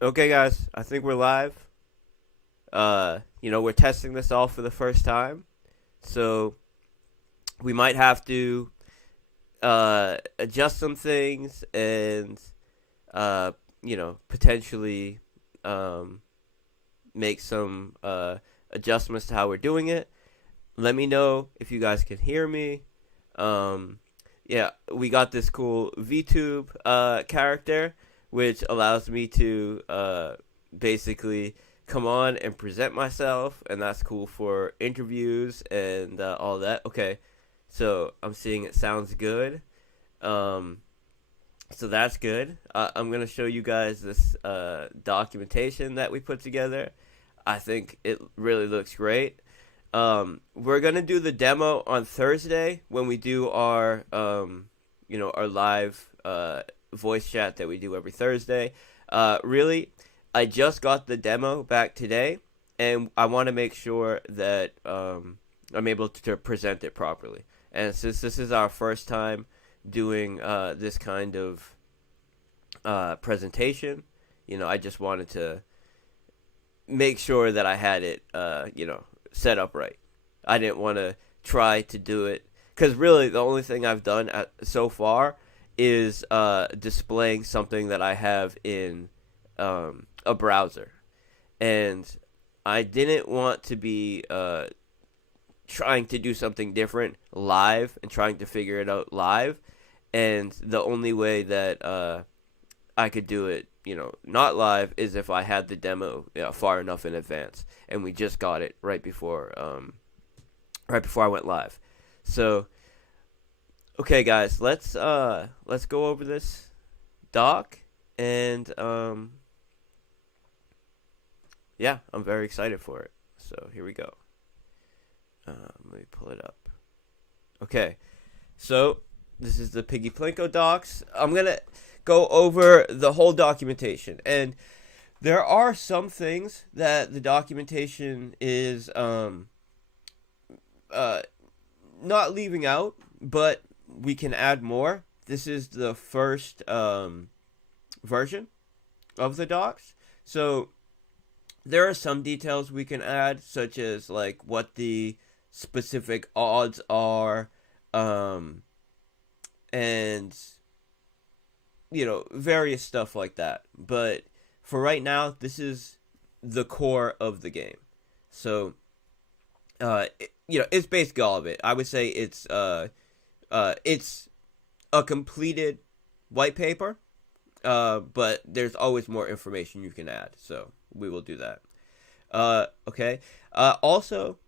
Okay, guys, I think we're live. We're testing this all for the first time, so we might have to adjust some things and potentially um, make some adjustments to how we're doing it. Let me know if you guys can hear me. Um, yeah, we got this cool VTube character, which allows me to basically come on and present myself, and that's cool for interviews and all that. Okay, so I'm seeing it sounds good. Um, so that's good. I'm gonna show you guys this documentation that we put together. I think it really looks great. We're gonna do the demo on Thursday when we do our live voice chat that we do every Thursday. Really, I just got the demo back today, and I want to make sure that I'm able to present it properly. And since this is our first time doing this kind of presentation, I just wanted to make sure that I had it, set up right. I didn't want to try to do it because really the only thing I've done so far is displaying something that I have in a browser, and I didn't want to be trying to do something different live and trying to figure it out live. And the only way that I could do it, not live, is if I had the demo far enough in advance, and we just got it right before I went live. So, okay, guys, let's go over this doc, and yeah, I'm very excited for it. So here we go. Let me pull it up. Okay, so this is the Piggy Plinko docs. I'm gonna go over the whole documentation, and there are some things that the documentation is uh, not leaving out, but we can add more. This is the first version of the docs, so there are some details we can add, such as like what the specific odds are, and various stuff like that. But for right now, this is the core of the game. So, it's basically all of it. I would say it's a completed white paper, but there's always more information you can add. So we will do that. Okay. Also,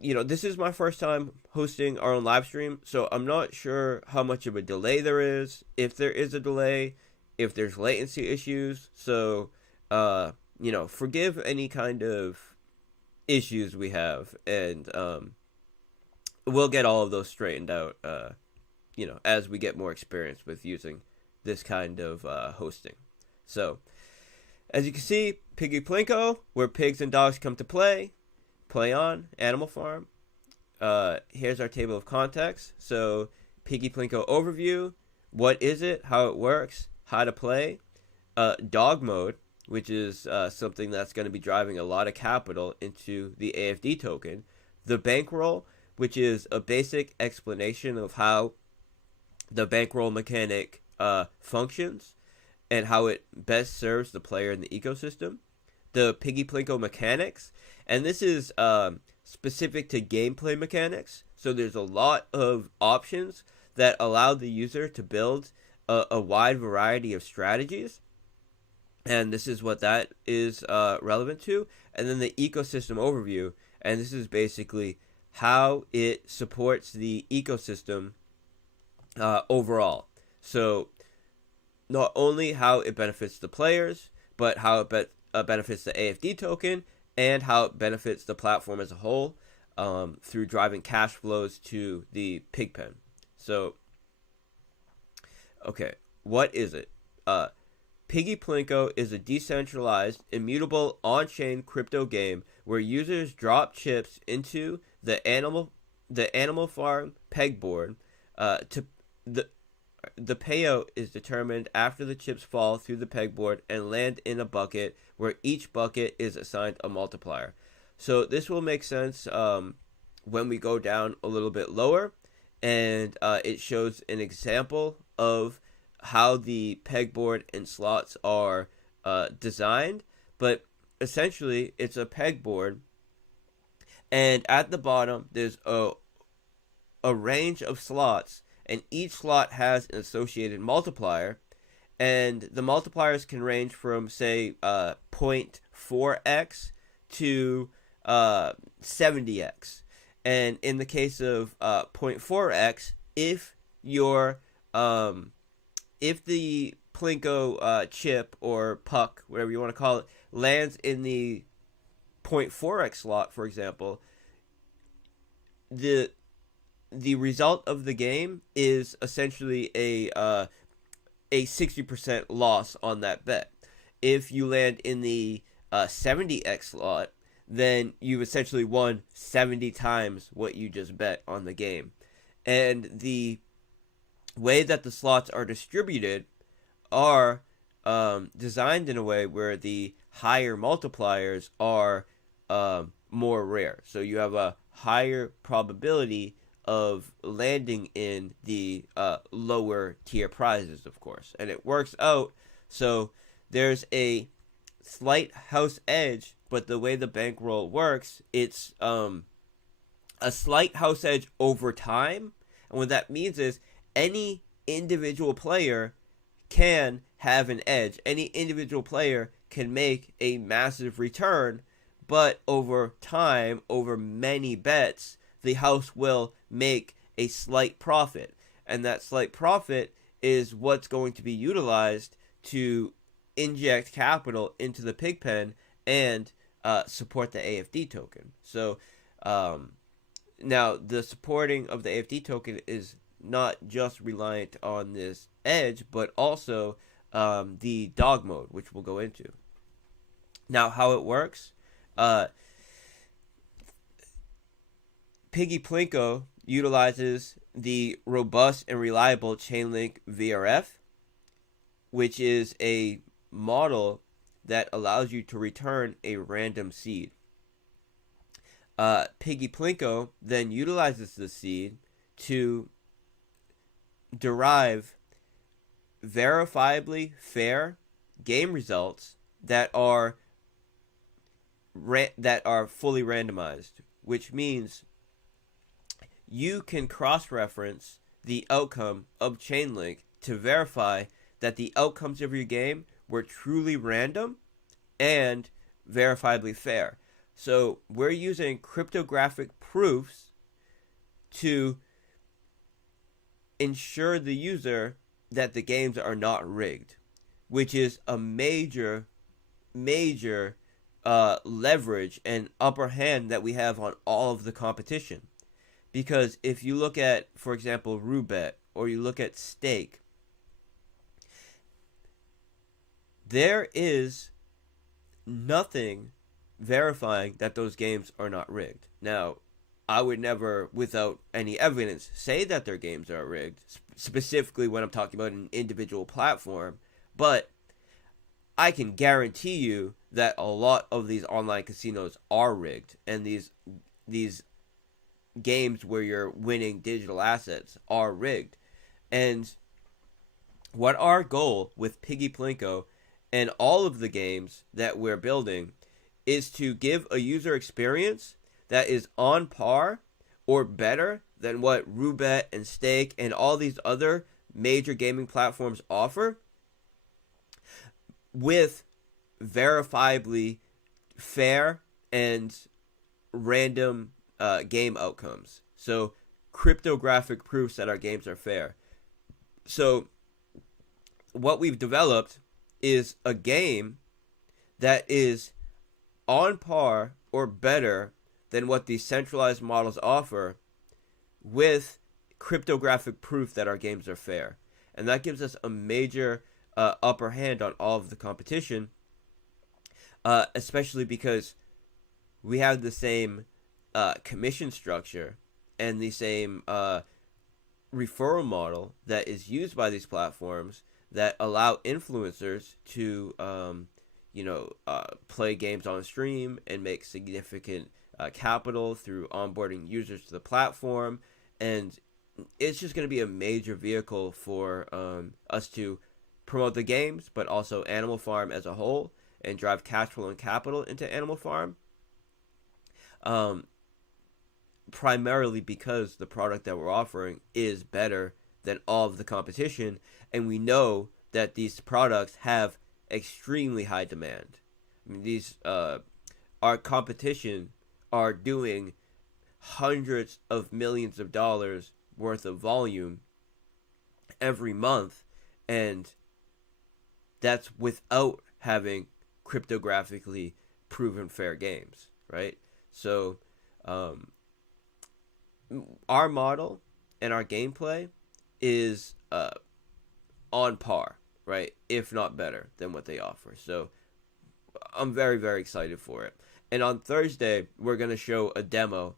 this is my first time hosting our own live stream, so I'm not sure how much of a delay there is, if there is a delay, if there's latency issues. So, forgive any kind of issues we have, and we'll get all of those straightened out, as we get more experience with using this kind of hosting. So, as you can see, Piggy Plinko, where pigs and dogs come to play. Play on Animal Farm. Here's our table of contents. So, Piggy Plinko overview. What is it? How it works? How to play? Dog mode, which is something that's going to be driving a lot of capital into the AFD token. The bankroll, which is a basic explanation of how the bankroll mechanic functions and how it best serves the player in the ecosystem. The Piggy Plinko mechanics, and this is specific to gameplay mechanics. So there's a lot of options that allow the user to build a wide variety of strategies, and this is what that is relevant to. And then the ecosystem overview, and this is basically how it supports the ecosystem overall. So not only how it benefits the players, but how it benefits the AFD token, and how it benefits the platform as a whole through driving cash flows to the pig pen. So, okay, what is it? Piggy Plinko is a decentralized, immutable, on-chain crypto game where users drop chips into the animal farm pegboard to the the payout is determined after the chips fall through the pegboard and land in a bucket where each bucket is assigned a multiplier. So this will make sense when we go down a little bit lower, and it shows an example of how the pegboard and slots are designed. But essentially, it's a pegboard, and at the bottom there's a range of slots, and each slot has an associated multiplier, and the multipliers can range from, say, 0.4x to 70x. And in the case of 0.4x, if the Plinko chip or puck, whatever you want to call it, lands in the 0.4x slot, for example, the result of the game is essentially a 60% loss on that bet. If you land in the 70x slot, then you've essentially won 70 times what you just bet on the game. And the way that the slots are distributed are designed in a way where the higher multipliers are more rare. So you have a higher probability of landing in the lower tier prizes, of course. And it works out. So there's a slight house edge, but the way the bankroll works, it's a slight house edge over time. And what that means is any individual player can have an edge. Any individual player can make a massive return, but over time, over many bets, the house will make a slight profit. And that slight profit is what's going to be utilized to inject capital into the pig pen and support the AFD token. So now the supporting of the AFD token is not just reliant on this edge, but also the dog mode, which we'll go into. Now, how it works, Piggy Plinko utilizes the robust and reliable Chainlink VRF, which is a model that allows you to return a random seed. Piggy Plinko then utilizes the seed to derive verifiably fair game results that are fully randomized, which means you can cross-reference the outcome of Chainlink to verify that the outcomes of your game were truly random and verifiably fair. So we're using cryptographic proofs to ensure the user that the games are not rigged, which is a major leverage and upper hand that we have on all of the competition. Because if you look at, for example, Roulette, or you look at Stake, there is nothing verifying that those games are not rigged. Now, I would never, without any evidence, say that their games are rigged, specifically when I'm talking about an individual platform, but I can guarantee you that a lot of these online casinos are rigged, and these games where you're winning digital assets are rigged. And what our goal with Piggy Plinko and all of the games that we're building is to give a user experience that is on par or better than what Roulette and Stake and all these other major gaming platforms offer, with verifiably fair and random game outcomes. So cryptographic proofs that our games are fair. So what we've developed is a game that is on par or better than what these centralized models offer, with cryptographic proof that our games are fair. And that gives us a major upper hand on all of the competition, especially because we have the same commission structure and the same referral model that is used by these platforms that allow influencers to play games on stream and make significant capital through onboarding users to the platform. And it's just going to be a major vehicle for us to promote the games, but also Animal Farm as a whole, and drive cash flow and capital into Animal Farm. Primarily because the product that we're offering is better than all of the competition, and we know that these products have extremely high demand. I mean, these our competition are doing hundreds of millions of dollars worth of volume every month, and that's without having cryptographically proven fair games, right? So our model and our gameplay is on par, right? If not better than what they offer. So I'm very, very excited for it. And on Thursday, we're going to show a demo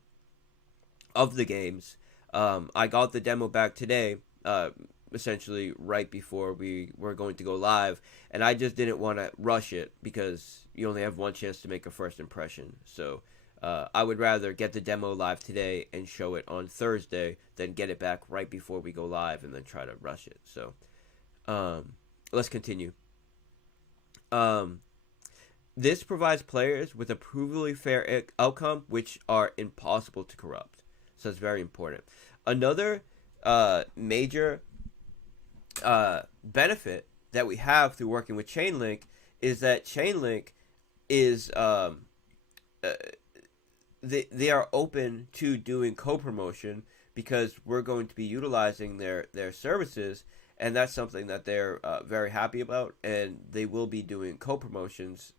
of the games. I got the demo back today, essentially right before we were going to go live, and I just didn't want to rush it because you only have one chance to make a first impression. So I would rather get the demo live today and show it on Thursday than get it back right before we go live and then try to rush it. So let's continue. This provides players with a provably fair outcome, which are impossible to corrupt. So it's very important. Another major benefit that we have through working with Chainlink is that Chainlink is they are open to doing co-promotion because we're going to be utilizing their services, and that's something that they're very happy about, and they will be doing co-promotions,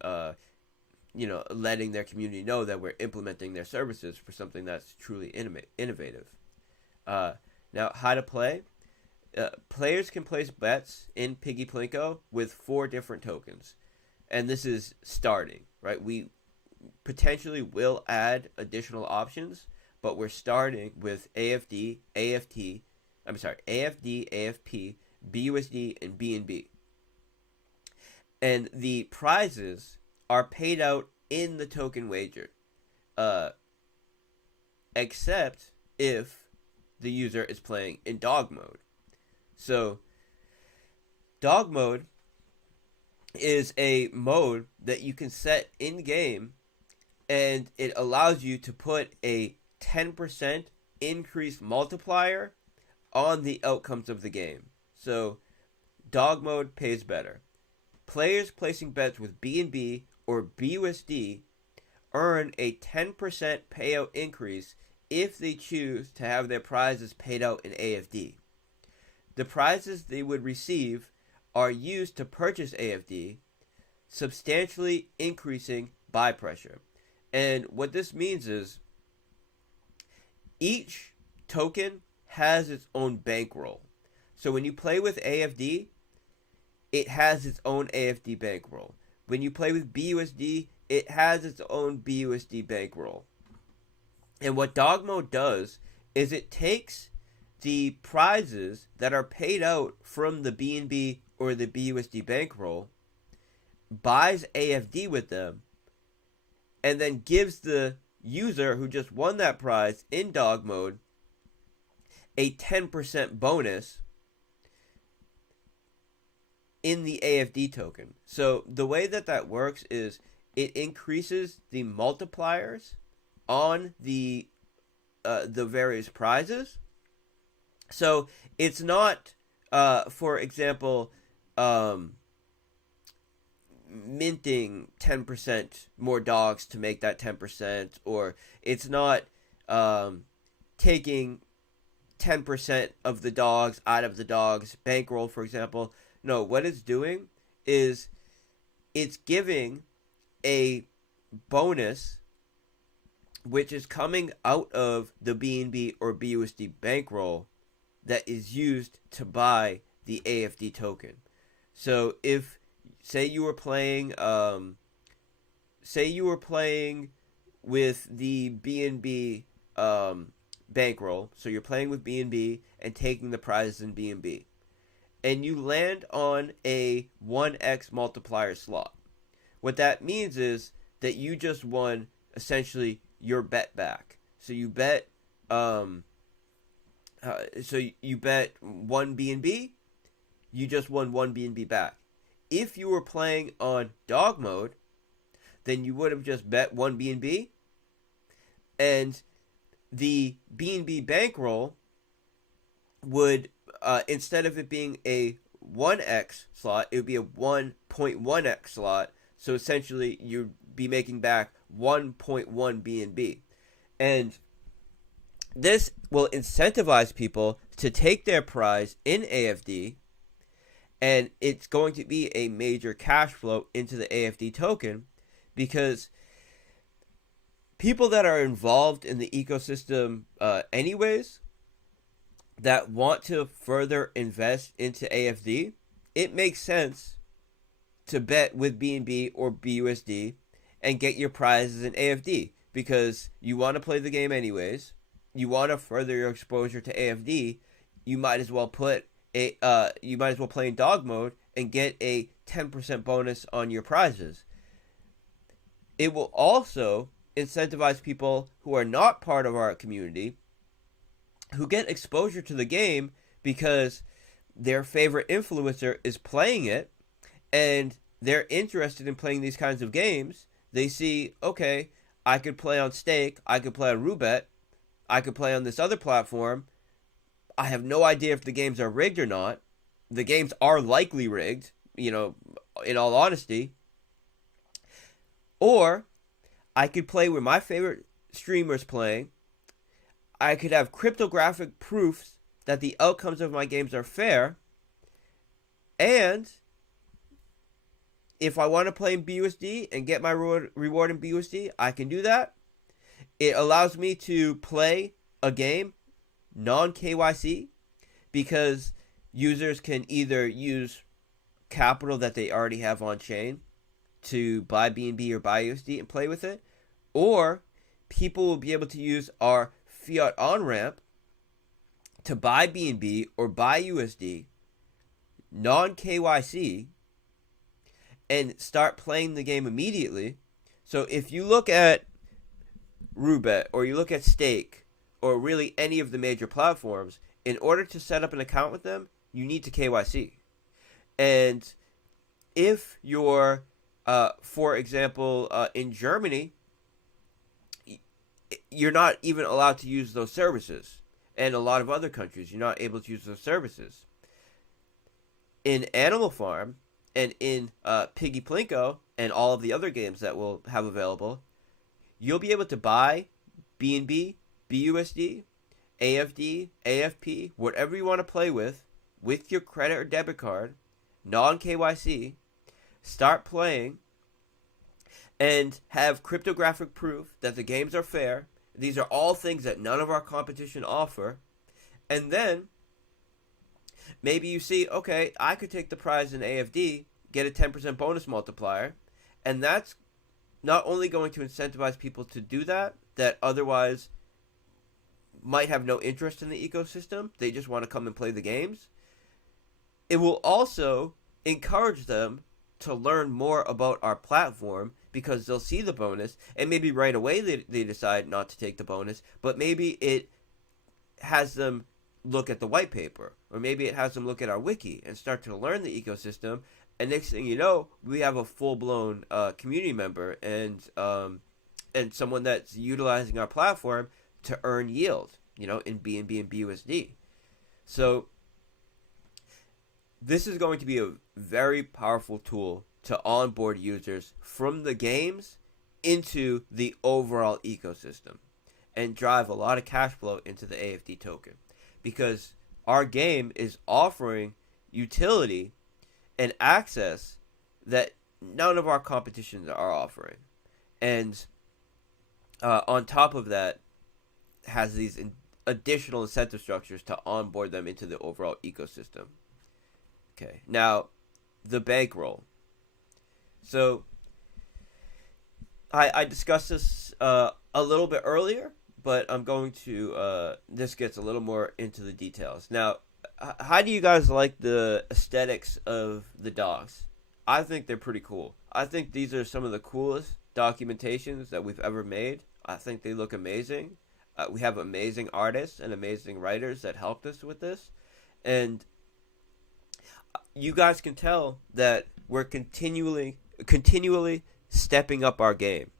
letting their community know that we're implementing their services for something that's truly innovative. Now, how to play. Players can place bets in Piggy Plinko with 4 different tokens, and this is starting, right? We potentially will add additional options, but we're starting with AFD, AFP, BUSD, and BNB. And the prizes are paid out in the token wager, except if the user is playing in dog mode. So, dog mode is a mode that you can set in-game, and it allows you to put a 10% increase multiplier on the outcomes of the game. So, dog mode pays better. Players placing bets with BNB or BUSD earn a 10% payout increase if they choose to have their prizes paid out in AFD. The prizes they would receive are used to purchase AFD, substantially increasing buy pressure. And what this means is each token has its own bankroll. So when you play with AFD, it has its own AFD bankroll. When you play with BUSD, it has its own BUSD bankroll. And what dog mode does is it takes the prizes that are paid out from the BNB or the BUSD bankroll, buys AFD with them, and then gives the user who just won that prize in dog mode a 10% bonus in the AFD token. So the way that works is it increases the multipliers on the various prizes. So it's not, for example, minting 10% more dogs to make that 10%, or it's not taking 10% of the dogs out of the dog's bankroll, for example. No, what it's doing is it's giving a bonus which is coming out of the BNB or BUSD bankroll that is used to buy the AFD token. So if say you were playing with the BNB Bankroll. So you're playing with BNB and taking the prizes in BNB. And you land on a 1x multiplier slot. What that means is that you just won essentially your bet back. So you bet you bet 1 BNB, you just won 1 BNB back. If you were playing on dog mode, then you would have just bet 1 BNB, and the BNB bankroll would, instead of it being a 1x slot, it would be a 1.1x slot. So essentially, you'd be making back 1.1 BNB. And this will incentivize people to take their prize in AFD, and it's going to be a major cash flow into the AFD token, because people that are involved in the ecosystem anyways, that want to further invest into AFD, it makes sense to bet with BNB or BUSD and get your prizes in AFD, because you want to play the game anyways. You want to further your exposure to AFD. You might as well play in dog mode and get a 10% bonus on your prizes. It will also incentivize people who are not part of our community, who get exposure to the game because their favorite influencer is playing it, and they're interested in playing these kinds of games. They see, okay, I could play on Stake, I could play on Roobet, I could play on this other platform. I have no idea if the games are rigged or not. The games are likely rigged, in all honesty. Or I could play where my favorite streamer's playing. I could have cryptographic proofs that the outcomes of my games are fair. And if I want to play in BUSD and get my reward in BUSD, I can do that. It allows me to play a game non-KYC, because users can either use capital that they already have on chain to buy BNB or buy USD and play with it, or people will be able to use our fiat on-ramp to buy BNB or buy USD non-KYC and start playing the game immediately. So if you look at Roobet or you look at Stake or really any of the major platforms, in order to set up an account with them, you need to KYC. And if you're, for example, in Germany, you're not even allowed to use those services. And a lot of other countries, you're not able to use those services. In Animal Farm and in Piggy Plinko and all of the other games that we'll have available, you'll be able to buy BNB, BUSD, AFD, AFP, whatever you want to play with your credit or debit card, non-KYC, start playing, and have cryptographic proof that the games are fair. These are all things that none of our competition offer. And then maybe you see, okay, I could take the prize in AFD, get a 10% bonus multiplier, and that's not only going to incentivize people to do that otherwise might have no interest in the ecosystem, they just want to come and play the games. It will also encourage them to learn more about our platform, because they'll see the bonus, and maybe right away they decide not to take the bonus, but maybe it has them look at the white paper, or maybe it has them look at our wiki and start to learn the ecosystem, and next thing you know, we have a full-blown community member and someone that's utilizing our platform to earn yield, in BNB and BUSD. So this is going to be a very powerful tool to onboard users from the games into the overall ecosystem and drive a lot of cash flow into the AFD token, because our game is offering utility and access that none of our competitions are offering. And on top of that, has these additional incentive structures to onboard them into the overall ecosystem. Okay, now the bankroll. So I discussed this a little bit earlier, but I'm going to this gets a little more into the details. Now, how do you guys like the aesthetics of the docs? I think they're pretty cool. I think these are some of the coolest documentations that we've ever made. I think they look amazing. We have amazing artists and amazing writers that helped us with this, and you guys can tell that we're continually stepping up our game,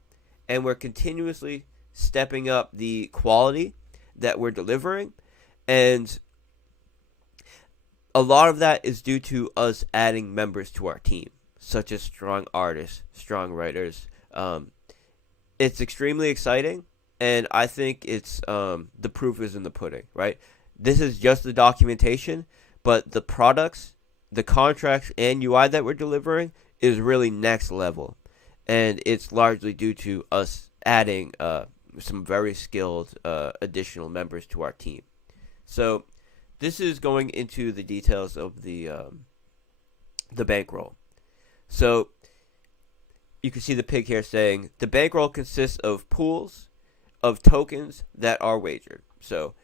and we're continuously stepping up the quality that we're delivering, and a lot of that is due to us adding members to our team, such as strong artists, strong writers. It's extremely exciting, and I think it's the proof is in the pudding, right? This is just the documentation, but the products, the contracts, and UI that we're delivering is really next level, and it's largely due to us adding some very skilled additional members to our team. So this is going into the details of the bankroll. So you can see the pig here saying the bankroll consists of pools of tokens that are wagered. So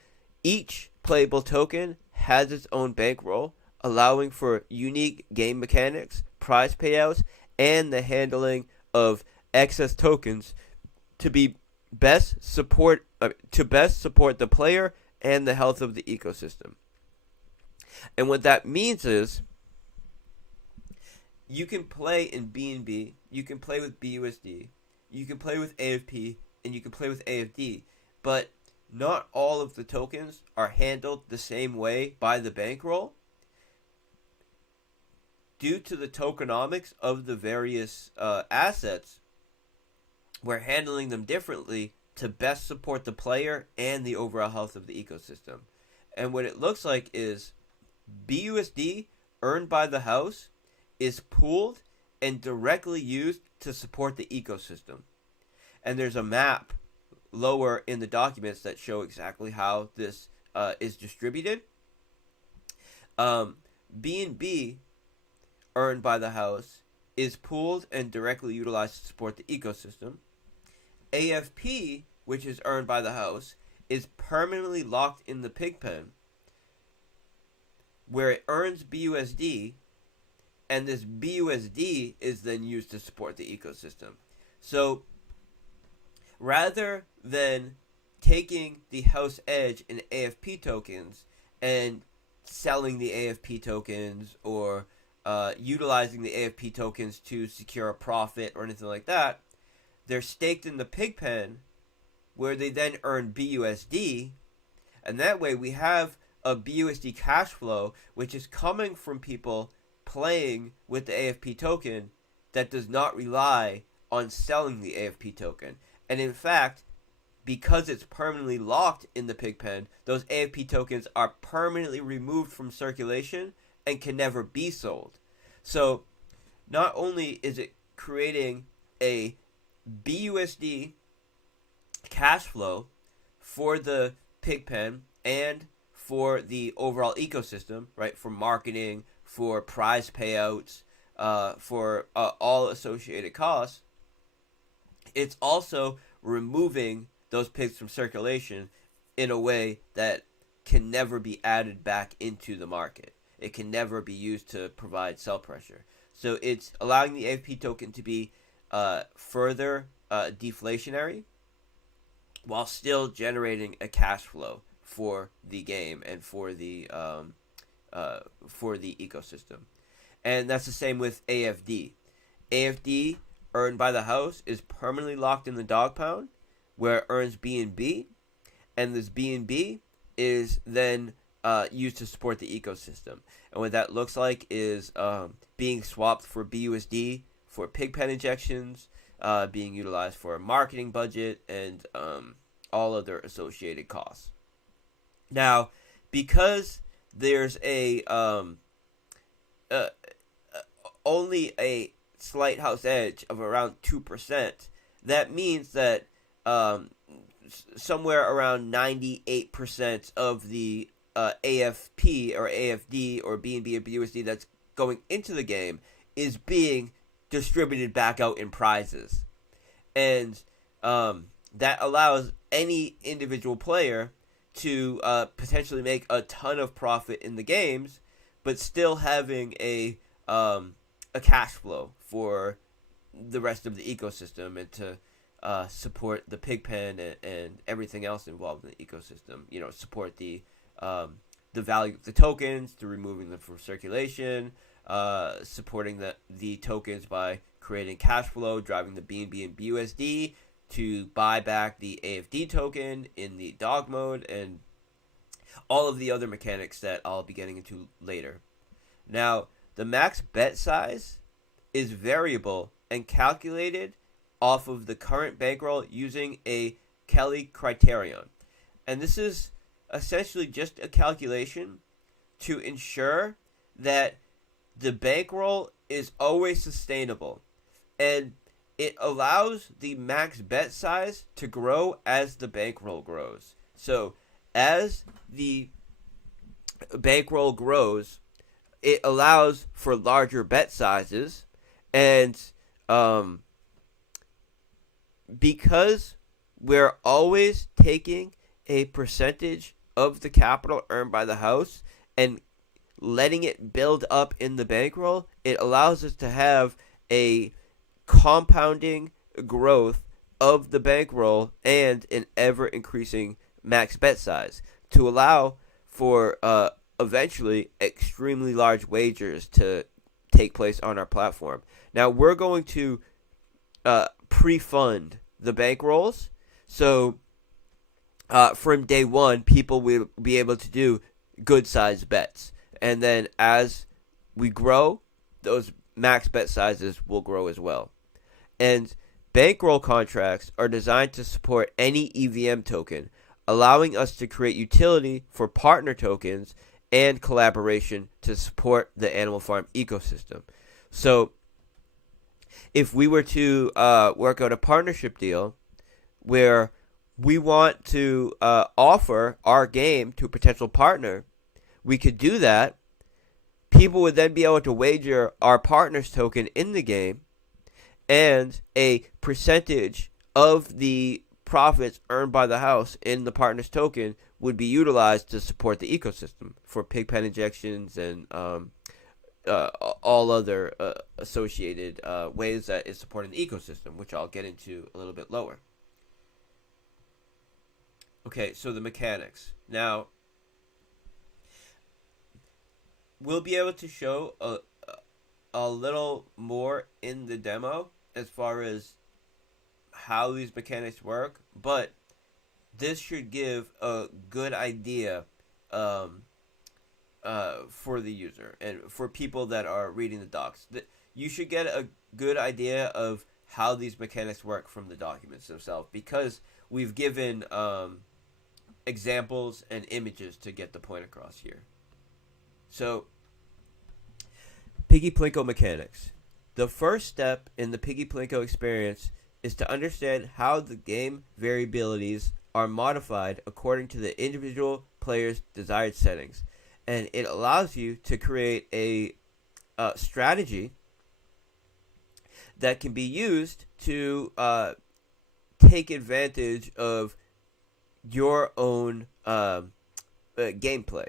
each playable token has its own bankroll, allowing for unique game mechanics, prize payouts, and the handling of excess tokens to best support the player and the health of the ecosystem. And what that means is you can play in BNB, you can play with BUSD, you can play with AFP, and you can play with AFD, but not all of the tokens are handled the same way by the bankroll. Due to the tokenomics of the various assets, we're handling them differently to best support the player and the overall health of the ecosystem. And what it looks like is BUSD earned by the house is pooled and directly used to support the ecosystem. And there's a map lower in the documents that show exactly how this is distributed. BNB earned by the house is pooled and directly utilized to support the ecosystem. AFP, which is earned by the house, is permanently locked in the pig pen, where it earns BUSD, and this BUSD is then used to support the ecosystem. So rather than taking the house edge in AFP tokens and selling the AFP tokens or utilizing the AFP tokens to secure a profit or anything like that, they're staked in the pig pen where they then earn BUSD, and that way we have a BUSD cash flow which is coming from people playing with the AFP token that does not rely on selling the AFP token. And in fact, because it's permanently locked in the pig pen, those AFP tokens are permanently removed from circulation and can never be sold. So not only is it creating a BUSD cash flow for the pig pen and for the overall ecosystem, right? For marketing, for prize payouts, for all associated costs, it's also removing those pigs from circulation in a way that can never be added back into the market. It can never be used to provide sell pressure. So it's allowing the AFP token to be further deflationary while still generating a cash flow for the game and for the ecosystem. And that's the same with AFD. AFD earned by the house is permanently locked in the dog pound where it earns BNB, and this BNB is then used to support the ecosystem. And what that looks like is being swapped for BUSD for pig pen injections, being utilized for a marketing budget, and all other associated costs. Now, because there's only a slight house edge of around 2%, that means that somewhere around 98% of the AFP or AFD or BNB or BUSD that's going into the game is being distributed back out in prizes. And that allows any individual player to potentially make a ton of profit in the games, but still having a cash flow for the rest of the ecosystem and to support the pig pen and everything else involved in the ecosystem. Support the value of the tokens through removing them from circulation, supporting the tokens by creating cash flow, driving the BNB and BUSD to buy back the AFD token in the dog mode, and all of the other mechanics that I'll be getting into later. Now, the max bet size is variable and calculated off of the current bankroll using a Kelly criterion. And this is essentially just a calculation to ensure that the bankroll is always sustainable. And it allows the max bet size to grow as the bankroll grows. So as the bankroll grows, it allows for larger bet sizes, and because we're always taking a percentage of the capital earned by the house and letting it build up in the bankroll, it allows us to have a compounding growth of the bankroll and an ever-increasing max bet size to allow for eventually extremely large wagers to take place on our platform. Now, we're going to pre-fund the bankrolls, so from day one, people will be able to do good-sized bets. And then as we grow, those max bet sizes will grow as well. And bankroll contracts are designed to support any EVM token, allowing us to create utility for partner tokens and collaboration to support the Animal Farm ecosystem. So if we were to work out a partnership deal where we want to offer our game to a potential partner, we could do that. People would then be able to wager our partner's token in the game, and a percentage of the profits earned by the house in the partner's token would be utilized to support the ecosystem for pig pen injections and all other associated ways that it's supporting the ecosystem, which I'll get into a little bit lower. Okay, so the mechanics. Now, we'll be able to show a little more in the demo as far as how these mechanics work, but this should give a good idea for the user and for people that are reading the docs. You should get a good idea of how these mechanics work from the documents themselves, because we've given examples and images to get the point across here. So, Piggy Plinko mechanics. The first step in the Piggy Plinko experience is to understand how the game variabilities are modified according to the individual player's desired settings. And it allows you to create a strategy that can be used to take advantage of your own gameplay.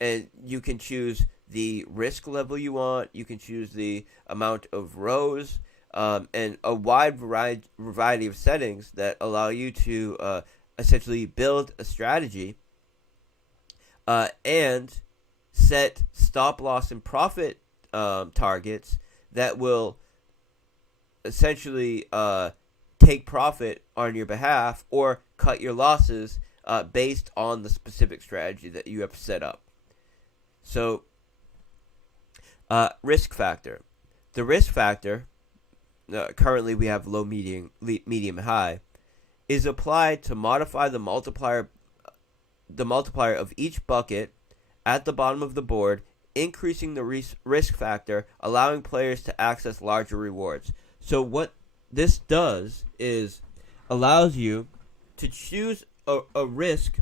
And you can choose the risk level you want, you can choose the amount of rows, and a wide variety of settings that allow you to essentially build a strategy and set stop loss and profit targets that will essentially take profit on your behalf or cut your losses based on the specific strategy that you have set up. So, risk factor. The risk factor, currently we have low, medium, high, is applied to modify the multiplier of each bucket at the bottom of the board, increasing the risk factor, allowing players to access larger rewards. So what this does is allows you to choose a risk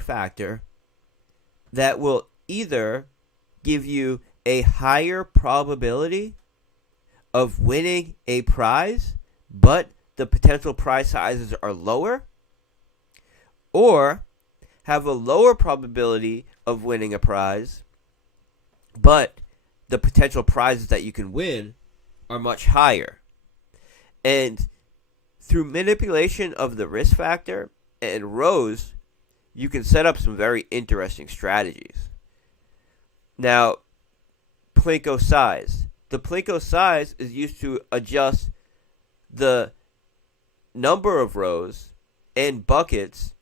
factor that will either give you a higher probability of winning a prize, but the potential prize sizes are lower, or have a lower probability of winning a prize, but the potential prizes that you can win are much higher. And through manipulation of the risk factor and rows, you can set up some very interesting strategies. Now, Plinko size. The Plinko size is used to adjust the number of rows and buckets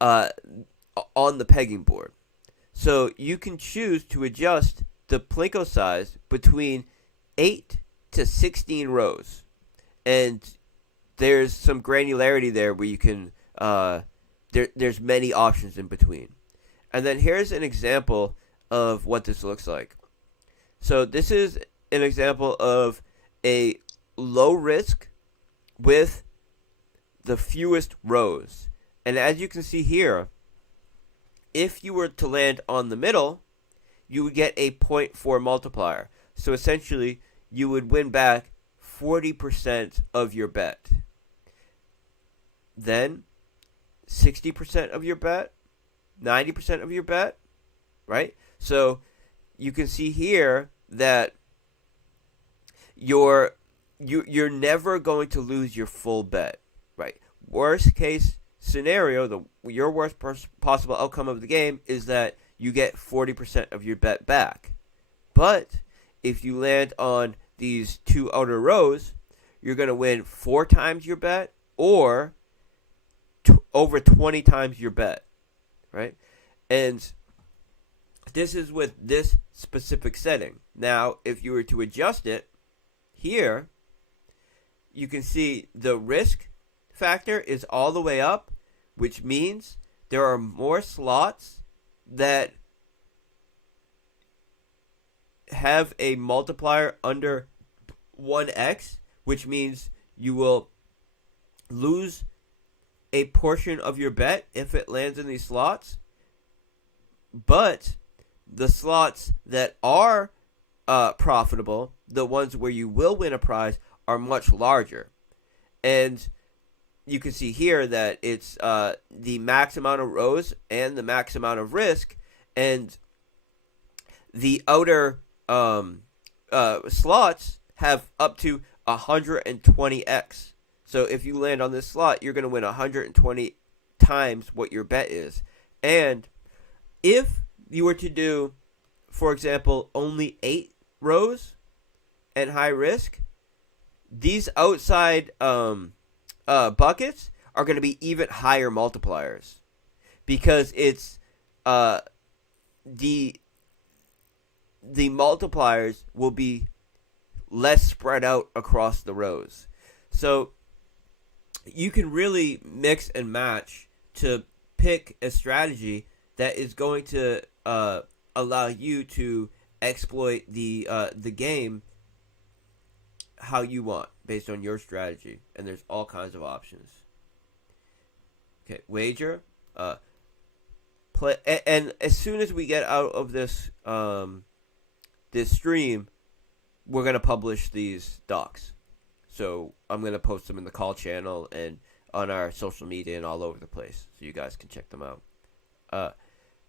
on the pegging board. So you can choose to adjust the Plinko size between 8 to 16 rows. And there's some granularity there where you can, there's many options in between. And then here's an example of what this looks like. So this is an example of a low risk with the fewest rows. And as you can see here, if you were to land on the middle, you would get a 0.4 multiplier. So essentially, you would win back 40% of your bet. Then, 60% of your bet, 90% of your bet, right? So, you can see here that you're never going to lose your full bet, right? Worst case scenario, your worst possible outcome of the game is that you get 40% of your bet back. But if you land on these two outer rows, you're going to win 4 times your bet or over 20 times your bet, right? And this is with this specific setting. Now, if you were to adjust it here, you can see the risk factor is all the way up, which means there are more slots that have a multiplier under 1x, which means you will lose a portion of your bet if it lands in these slots. But the slots that are profitable, the ones where you will win a prize, are much larger. And you can see here that it's the max amount of rows and the max amount of risk, and the outer slots have up to 120x. So if you land on this slot, you're going to win 120 times what your bet is. And if you were to do, for example, only 8 rows and high risk, these outside buckets are going to be even higher multipliers, because it's the multipliers will be less spread out across the rows. So you can really mix and match to pick a strategy that is going to allow you to exploit the game how you want, based on your strategy. And there's all kinds of options. Okay, wager. Play, and as soon as we get out of this this stream, we're gonna publish these docs. So I'm gonna post them in the call channel and on our social media and all over the place, so you guys can check them out.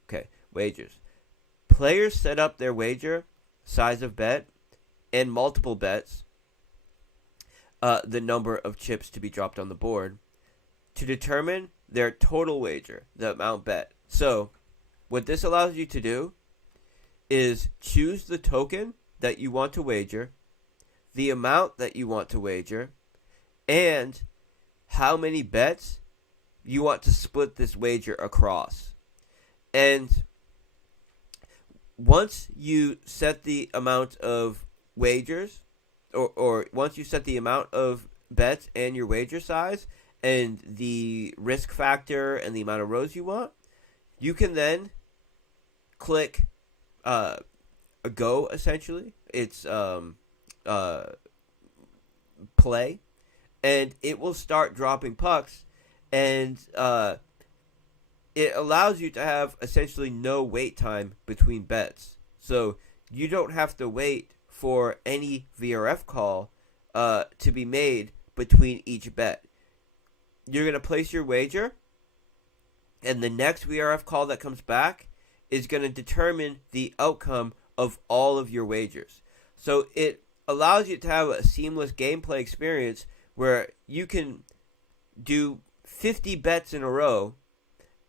Okay, wagers. Players set up their wager, size of bet, and multiple bets, the number of chips to be dropped on the board, to determine their total wager, the amount bet. So what this allows you to do is choose the token that you want to wager, the amount that you want to wager, and how many bets you want to split this wager across. And once you set the amount of wagers, or once you set the amount of bets and your wager size and the risk factor and the amount of rows you want, you can then click a go, essentially. It's play, and it will start dropping pucks, and it allows you to have essentially no wait time between bets. So you don't have to wait for any VRF call to be made between each bet. You're going to place your wager, and the next VRF call that comes back is going to determine the outcome of all of your wagers. So it allows you to have a seamless gameplay experience where you can do 50 bets in a row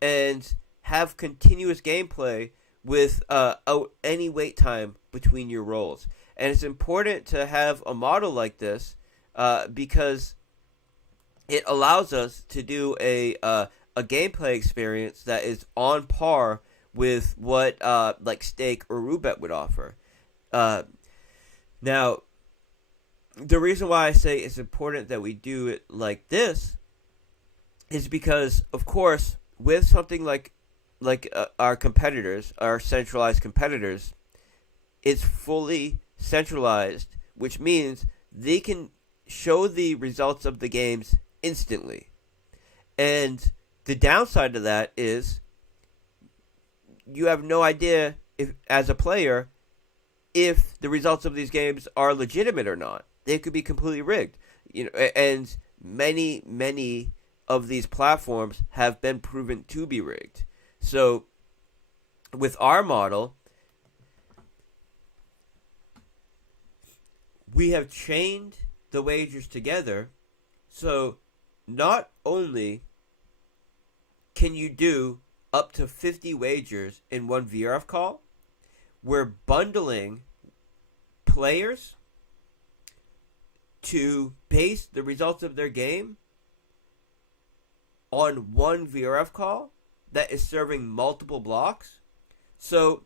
and have continuous gameplay without any wait time between your rolls. And it's important to have a model like this because it allows us to do a gameplay experience that is on par with what like stake or roulette would offer. Now, the reason why I say it's important that we do it like this is because, of course, with something like our competitors, our centralized competitors, it's fully centralized, which means they can show the results of the games instantly. And the downside of that is you have no idea, if, as a player, if the results of these games are legitimate or not. They could be completely rigged. And many of these platforms have been proven to be rigged. So with our model, we have chained the wagers together, so not only can you do up to 50 wagers in one VRF call, we're bundling players to base the results of their game on one VRF call that is serving multiple blocks. So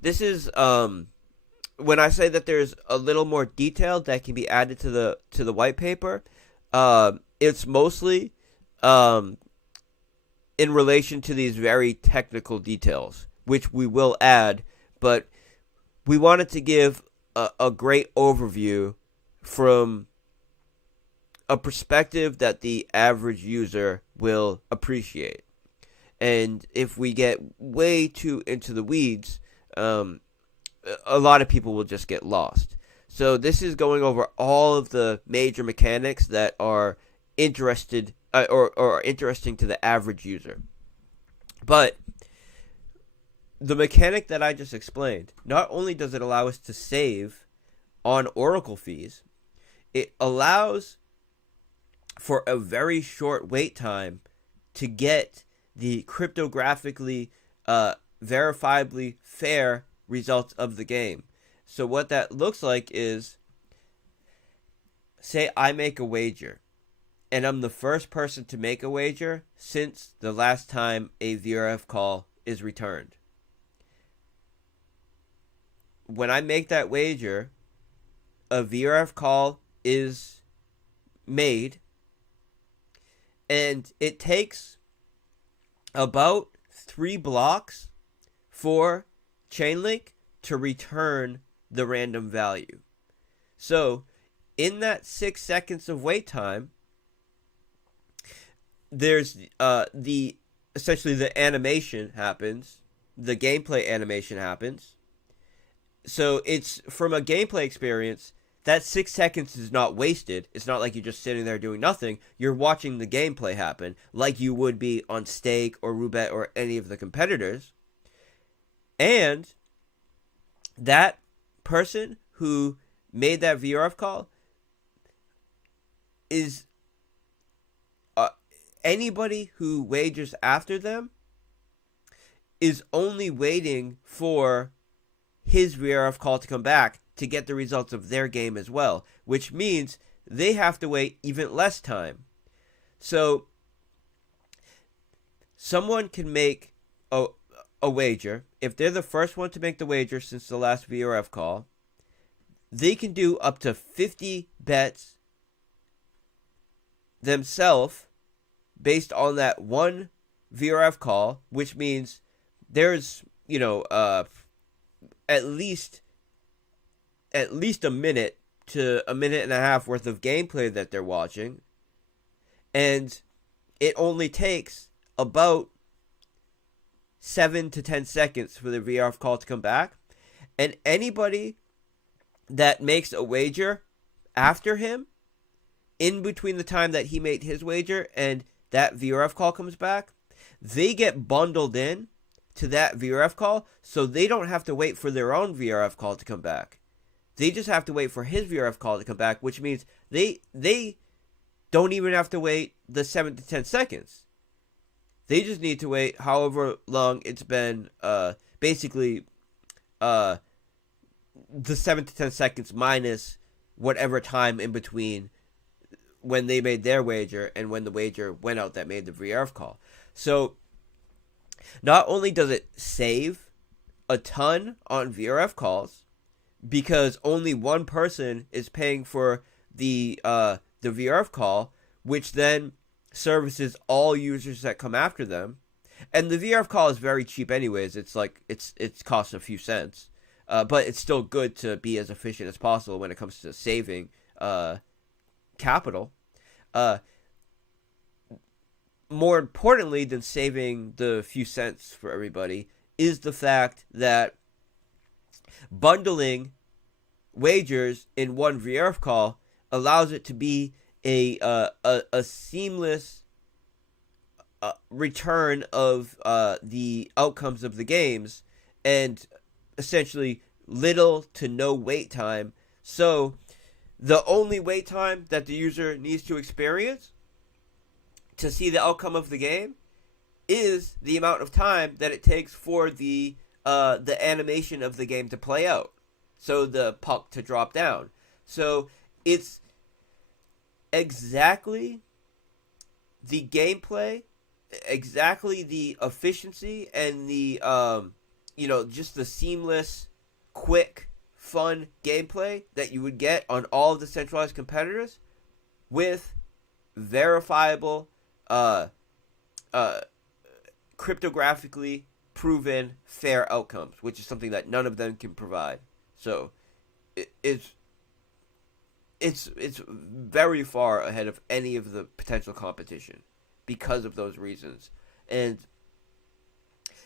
this is when I say that there's a little more detail that can be added to the white paper, it's mostly in relation to these very technical details, which we will add, but we wanted to give a great overview from a perspective that the average user will appreciate. And if we get way too into the weeds, a lot of people will just get lost. So this is going over all of the major mechanics that are interested or interesting to the average user. But the mechanic that I just explained, not only does it allow us to save on Oracle fees, it allows for a very short wait time to get the cryptographically verifiably fair results of the game. So what that looks like is, say I make a wager, and I'm the first person to make a wager since the last time a VRF call is returned. When I make that wager, a VRF call is made, and it takes about 3 blocks for Chainlink to return the random value. So in that 6 seconds of wait time, there's essentially the animation happens, the gameplay animation happens. So it's, from a gameplay experience, that 6 seconds is not wasted. It's not like you're just sitting there doing nothing. You're watching the gameplay happen like you would be on Stake or Roulette or any of the competitors. And that person who made that VRF call is anybody who wagers after them is only waiting for his VRF call to come back to get the results of their game as well, which means they have to wait even less time. So someone can make a wager. If they're the first one to make the wager since the last VRF call, they can do up to 50 bets themselves based on that one VRF call, which means there's, at least a minute to a minute and a half worth of gameplay that they're watching. And it only takes about 7 to 10 seconds for the VRF call to come back. And anybody that makes a wager after him in between the time that he made his wager and that VRF call comes back, they get bundled in to that VRF call, so they don't have to wait for their own VRF call to come back. They just have to wait for his VRF call to come back, which means they don't even have to wait the 7 to 10 seconds. They just need to wait however long it's been, basically, the 7 to 10 seconds minus whatever time in between when they made their wager and when the wager went out that made the VRF call. So, not only does it save a ton on VRF calls, because only one person is paying for the VRF call, which then services all users that come after them. And the VRF call is very cheap anyways. It's like it's costs a few cents, but it's still good to be as efficient as possible when it comes to saving capital. More importantly than saving the few cents for everybody is the fact that bundling wagers in one VRF call allows it to be a seamless return of the outcomes of the games, and essentially little to no wait time. So the only wait time that the user needs to experience to see the outcome of the game is the amount of time that it takes for the animation of the game to play out, so the puck to drop down. So it's exactly the gameplay, exactly the efficiency, and the just the seamless, quick, fun gameplay that you would get on all of the centralized competitors with verifiable, cryptographically proven fair outcomes, which is something that none of them can provide. So it's very far ahead of any of the potential competition because of those reasons. And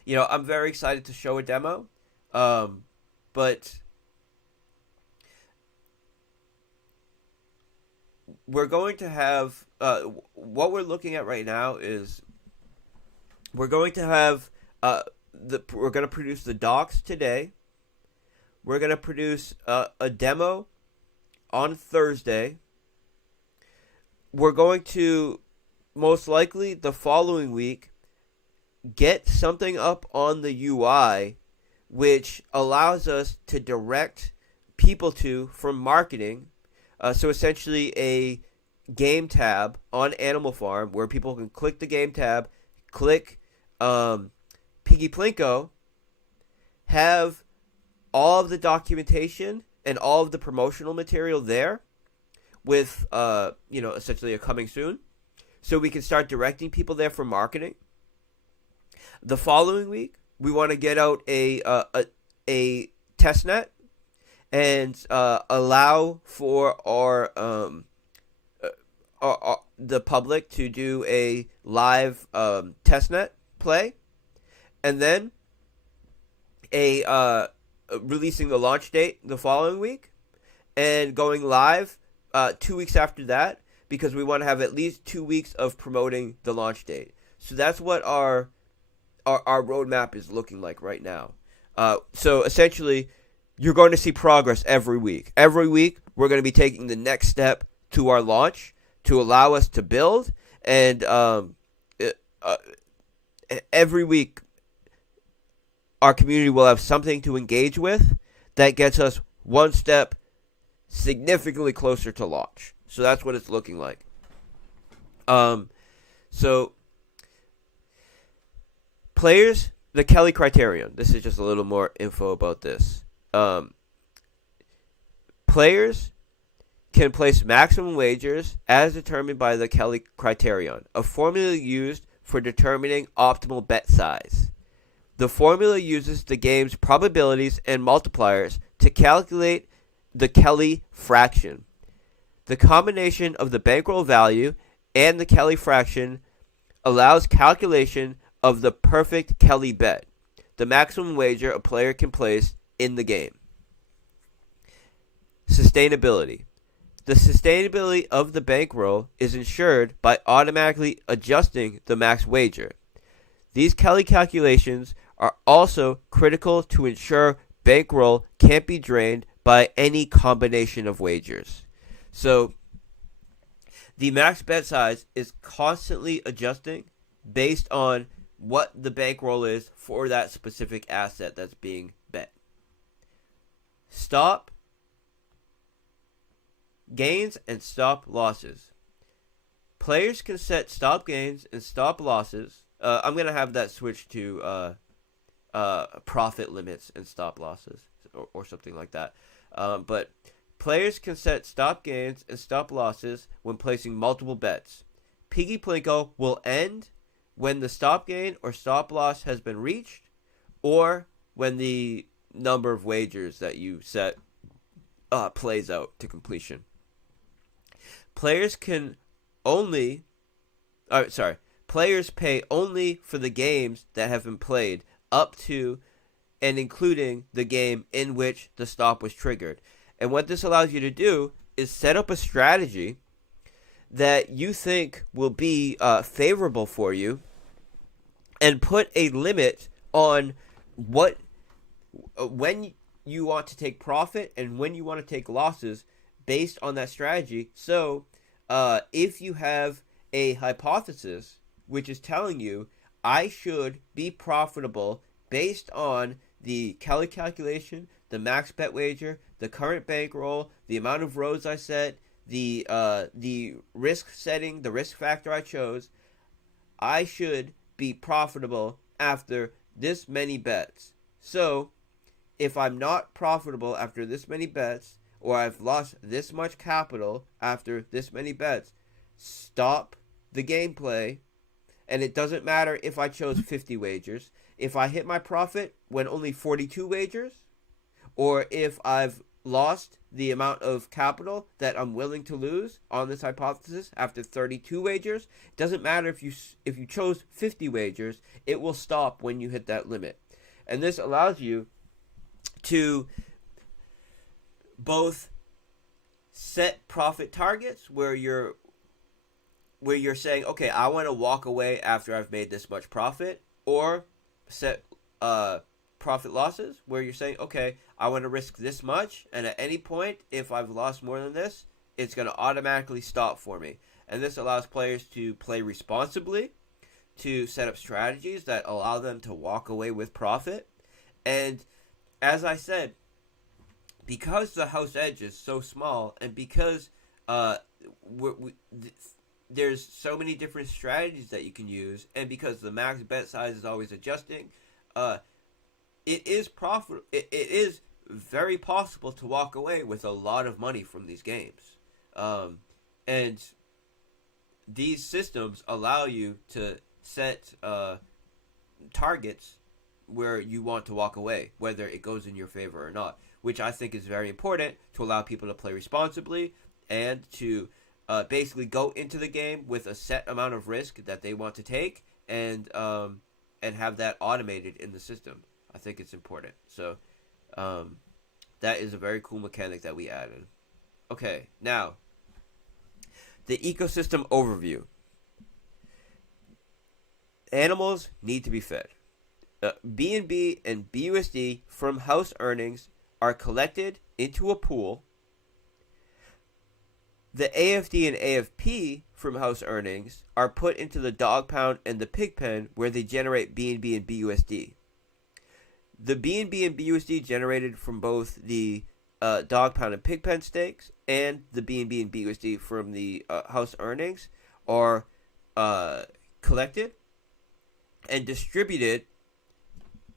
I'm very excited to show a demo, but we're going to have what we're looking at right now is we're going to have we're going to produce the docs today. We're going to produce a demo on Thursday. We're going to most likely the following week get something up on the UI which allows us to direct people to from marketing. So essentially a game tab on Animal Farm where people can click the game tab, click Piggy Plinko, have all of the documentation and all of the promotional material there with, essentially a coming soon. So we can start directing people there for marketing. The following week, we want to get out a testnet and allow for the public to do a live testnet play, and then releasing the launch date the following week, and going live 2 weeks after that, because we want to have at least 2 weeks of promoting the launch date. So that's what our roadmap is looking like right now. So essentially, you're going to see progress every week. Every week, we're going to be taking the next step to our launch to allow us to build, and every week, our community will have something to engage with that gets us one step significantly closer to launch. So that's what it's looking like. So players, the Kelly criterion. This is just a little more info about this. Players can place maximum wagers as determined by the Kelly criterion, a formula used for determining optimal bet size. The formula uses the game's probabilities and multipliers to calculate the Kelly fraction. The combination of the bankroll value and the Kelly fraction allows calculation of the perfect Kelly bet, the maximum wager a player can place in the game. Sustainability. the sustainability of the bankroll is ensured by automatically adjusting the max wager. These Kelly calculations are also critical to ensure bankroll can't be drained by any combination of wagers. So the max bet size is constantly adjusting based on what the bankroll is for that specific asset that's being bet. Stop gains and stop losses. Players can set stop gains and stop losses. I'm going to have that switch to profit limits and stop losses or something like that. But players can set stop gains and stop losses when placing multiple bets. Piggy Plinko will end when the stop gain or stop loss has been reached, or when the number of wagers that you set plays out to completion. Players pay only for the games that have been played up to and including the game in which the stop was triggered. And what this allows you to do is set up a strategy that you think will be favorable for you, and put a limit on when you want to take profit and when you want to take losses based on that strategy. So if you have a hypothesis which is telling you I should be profitable based on the Kelly calculation, the max bet wager, the current bankroll, the amount of rows I set, the risk setting, the risk factor I chose, I should be profitable after this many bets. So if I'm not profitable after this many bets, or I've lost this much capital after this many bets, stop the gameplay. And it doesn't matter if I chose 50 wagers. If I hit my profit when only 42 wagers, or if I've lost the amount of capital that I'm willing to lose on this hypothesis after 32 wagers, it doesn't matter if you chose 50 wagers, it will stop when you hit that limit. And this allows you to both set profit targets where you're saying, okay, I want to walk away after I've made this much profit, or set profit losses where you're saying, okay, I want to risk this much, and at any point, if I've lost more than this, it's going to automatically stop for me. And this allows players to play responsibly, to set up strategies that allow them to walk away with profit. And as I said, because the house edge is so small, and because there's so many different strategies that you can use, and because the max bet size is always adjusting, it is very possible to walk away with a lot of money from these games. And these systems allow you to set targets where you want to walk away, whether it goes in your favor or not, which I think is very important to allow people to play responsibly and to basically go into the game with a set amount of risk that they want to take, and have that automated in the system. I think it's important. So that is a very cool mechanic that we added. Okay, now the ecosystem overview. Animals need to be fed. BNB and BUSD from house earnings are collected into a pool. The AFD and AFP from house earnings are put into the dog pound and the pig pen, where they generate BNB and BUSD. The BNB and BUSD generated from both the dog pound and pig pen stakes and the BNB and BUSD from the house earnings are collected and distributed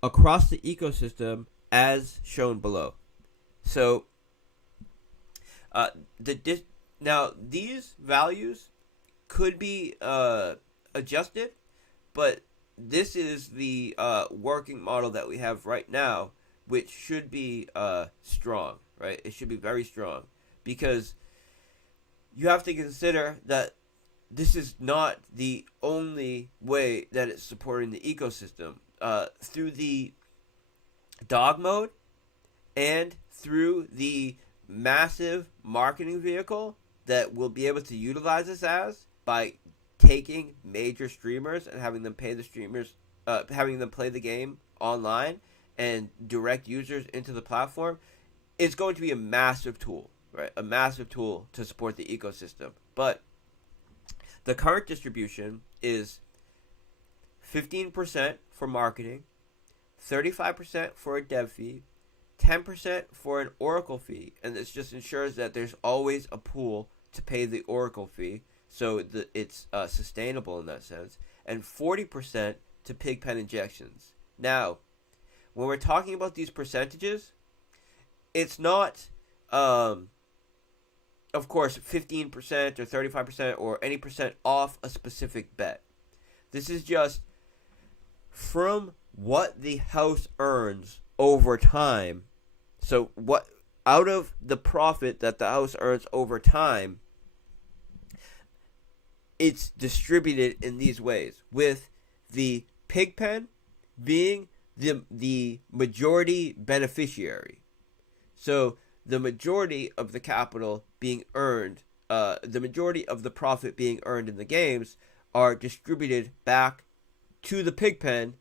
across the ecosystem as shown below. So now these values could be adjusted, but this is the working model that we have right now, which should be strong, right? It should be very strong, because you have to consider that this is not the only way that it's supporting the ecosystem. Through the dog mode and through the massive marketing vehicle that we'll be able to utilize this as by taking major streamers and having them pay the streamers, having them play the game online and direct users into the platform, is going to be a massive tool, right? A massive tool to support the ecosystem. But the current distribution is 15% for marketing, 35% for a dev fee, 10% for an Oracle fee, and this just ensures that there's always a pool to pay the Oracle fee, so it's sustainable in that sense, and 40% to Pigpen injections. Now, when we're talking about these percentages, it's not, of course, 15% or 35% or any percent off a specific bet. This is just from what the house earns over time. So what out of the profit that the house earns over time, it's distributed in these ways, with the Pigpen being the majority beneficiary. So the majority of the capital being earned, the majority of the profit being earned in the games are distributed back to the Pigpen,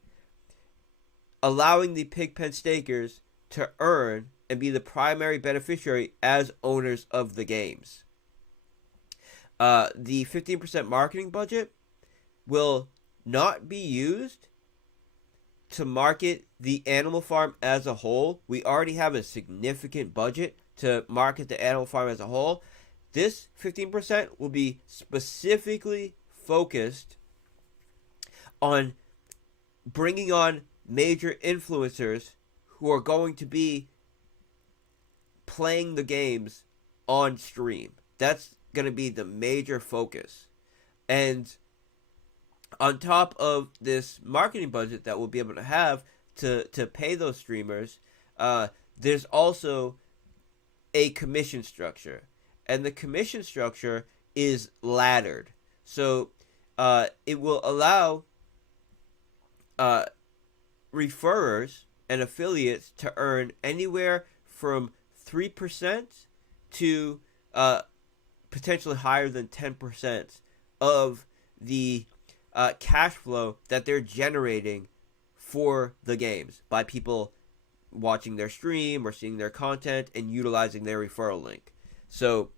allowing the Pigpen stakers to earn and be the primary beneficiary as owners of the games. The 15% marketing budget will not be used to market the Animal Farm as a whole. We already have a significant budget to market the Animal Farm as a whole. This 15% will be specifically focused on bringing on major influencers who are going to be playing the games on stream. That's going to be the major focus. And on top of this marketing budget that we'll be able to have to pay those streamers, there's also a commission structure. And the commission structure is laddered. So it will allow referrers and affiliates to earn anywhere from 3% to potentially higher than 10% of the cash flow that they're generating for the games by people watching their stream or seeing their content and utilizing their referral link. So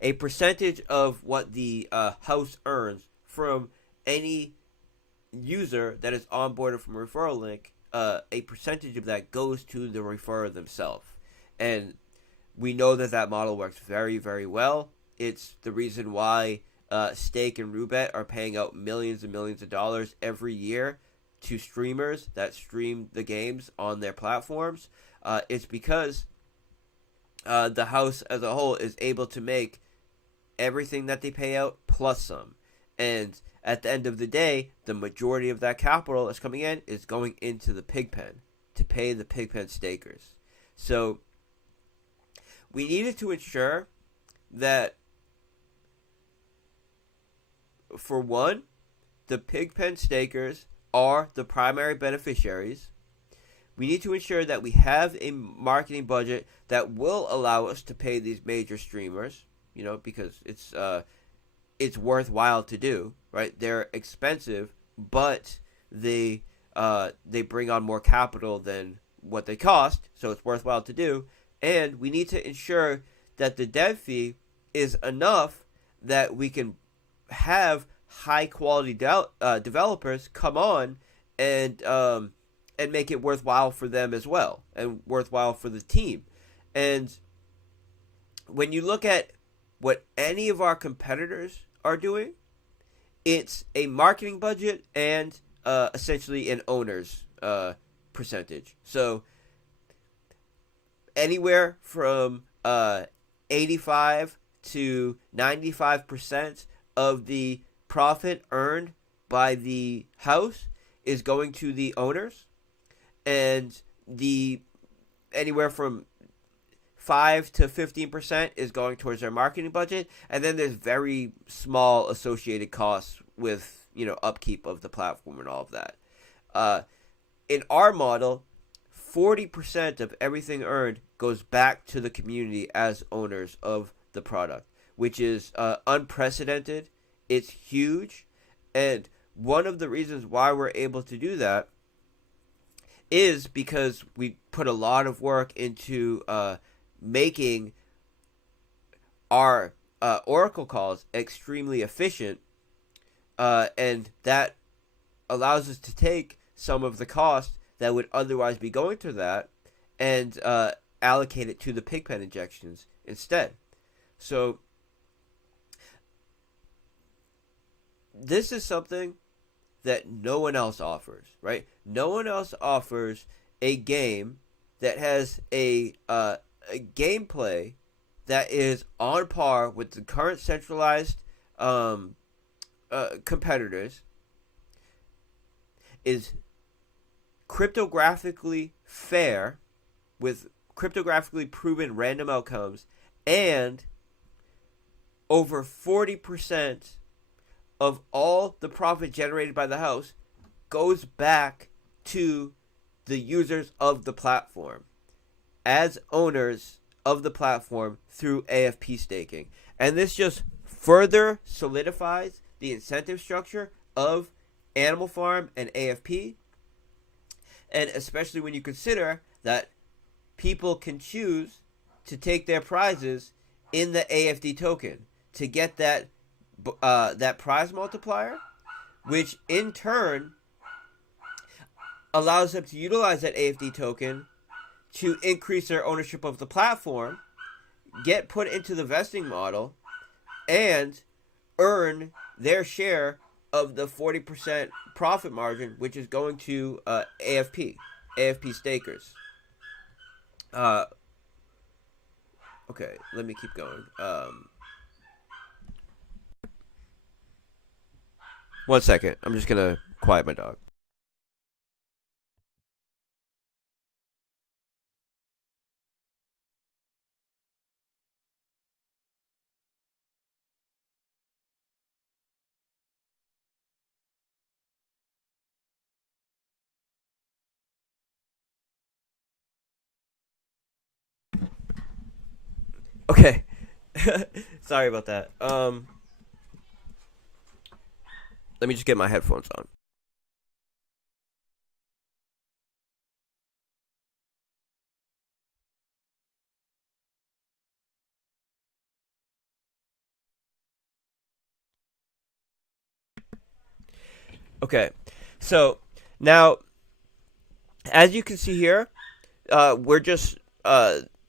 a percentage of what the house earns from any user that is onboarded from a referral link, a percentage of that goes to the referrer themselves. And we know that model works very, very well. It's the reason why Stake and Roobet are paying out millions and millions of dollars every year to streamers that stream the games on their platforms. It's because the house as a whole is able to make everything that they pay out plus some. And at the end of the day, the majority of that capital that's coming in is going into the Pigpen to pay the Pigpen stakers. So we needed to ensure that, for one, the Pigpen stakers are the primary beneficiaries. We need to ensure that we have a marketing budget that will allow us to pay these major streamers, because it's worthwhile to do, right? They're expensive, but they bring on more capital than what they cost, so it's worthwhile to do. And we need to ensure that the dev fee is enough that we can have high quality developers come on and make it worthwhile for them as well, and worthwhile for the team. And when you look at what any of our competitors are doing, it's a marketing budget and essentially an owner's percentage. So anywhere from 85 to 95% of the profit earned by the house is going to the owners, and the anywhere from 5 to 15% is going towards their marketing budget, and then there's very small associated costs with upkeep of the platform and all of that. In our model, 40% of everything earned goes back to the community as owners of the product. which is unprecedented. It's huge. And one of the reasons why we're able to do that is because we put a lot of work into making our Oracle calls extremely efficient, and that allows us to take some of the cost that would otherwise be going to that and allocate it to the Pigpen injections instead. So this is something that no one else offers, right? No one else offers a game that has a gameplay that is on par with the current centralized competitors, is cryptographically fair with cryptographically proven random outcomes, and over 40% of all the profit generated by the house goes back to the users of the platform as owners of the platform through AFP staking. And this just further solidifies the incentive structure of Animal Farm and AFP, and especially when you consider that people can choose to take their prizes in the AFD token to get that prize multiplier, which in turn allows them to utilize that AFD token to increase their ownership of the platform, get put into the vesting model, and earn their share of the 40% profit margin, which is going to AFP stakers. Okay, let me keep going. One second. I'm just going to quiet my dog. Okay. Sorry about that. Let me just get my headphones on. Okay. So, now, as you can see here, we're just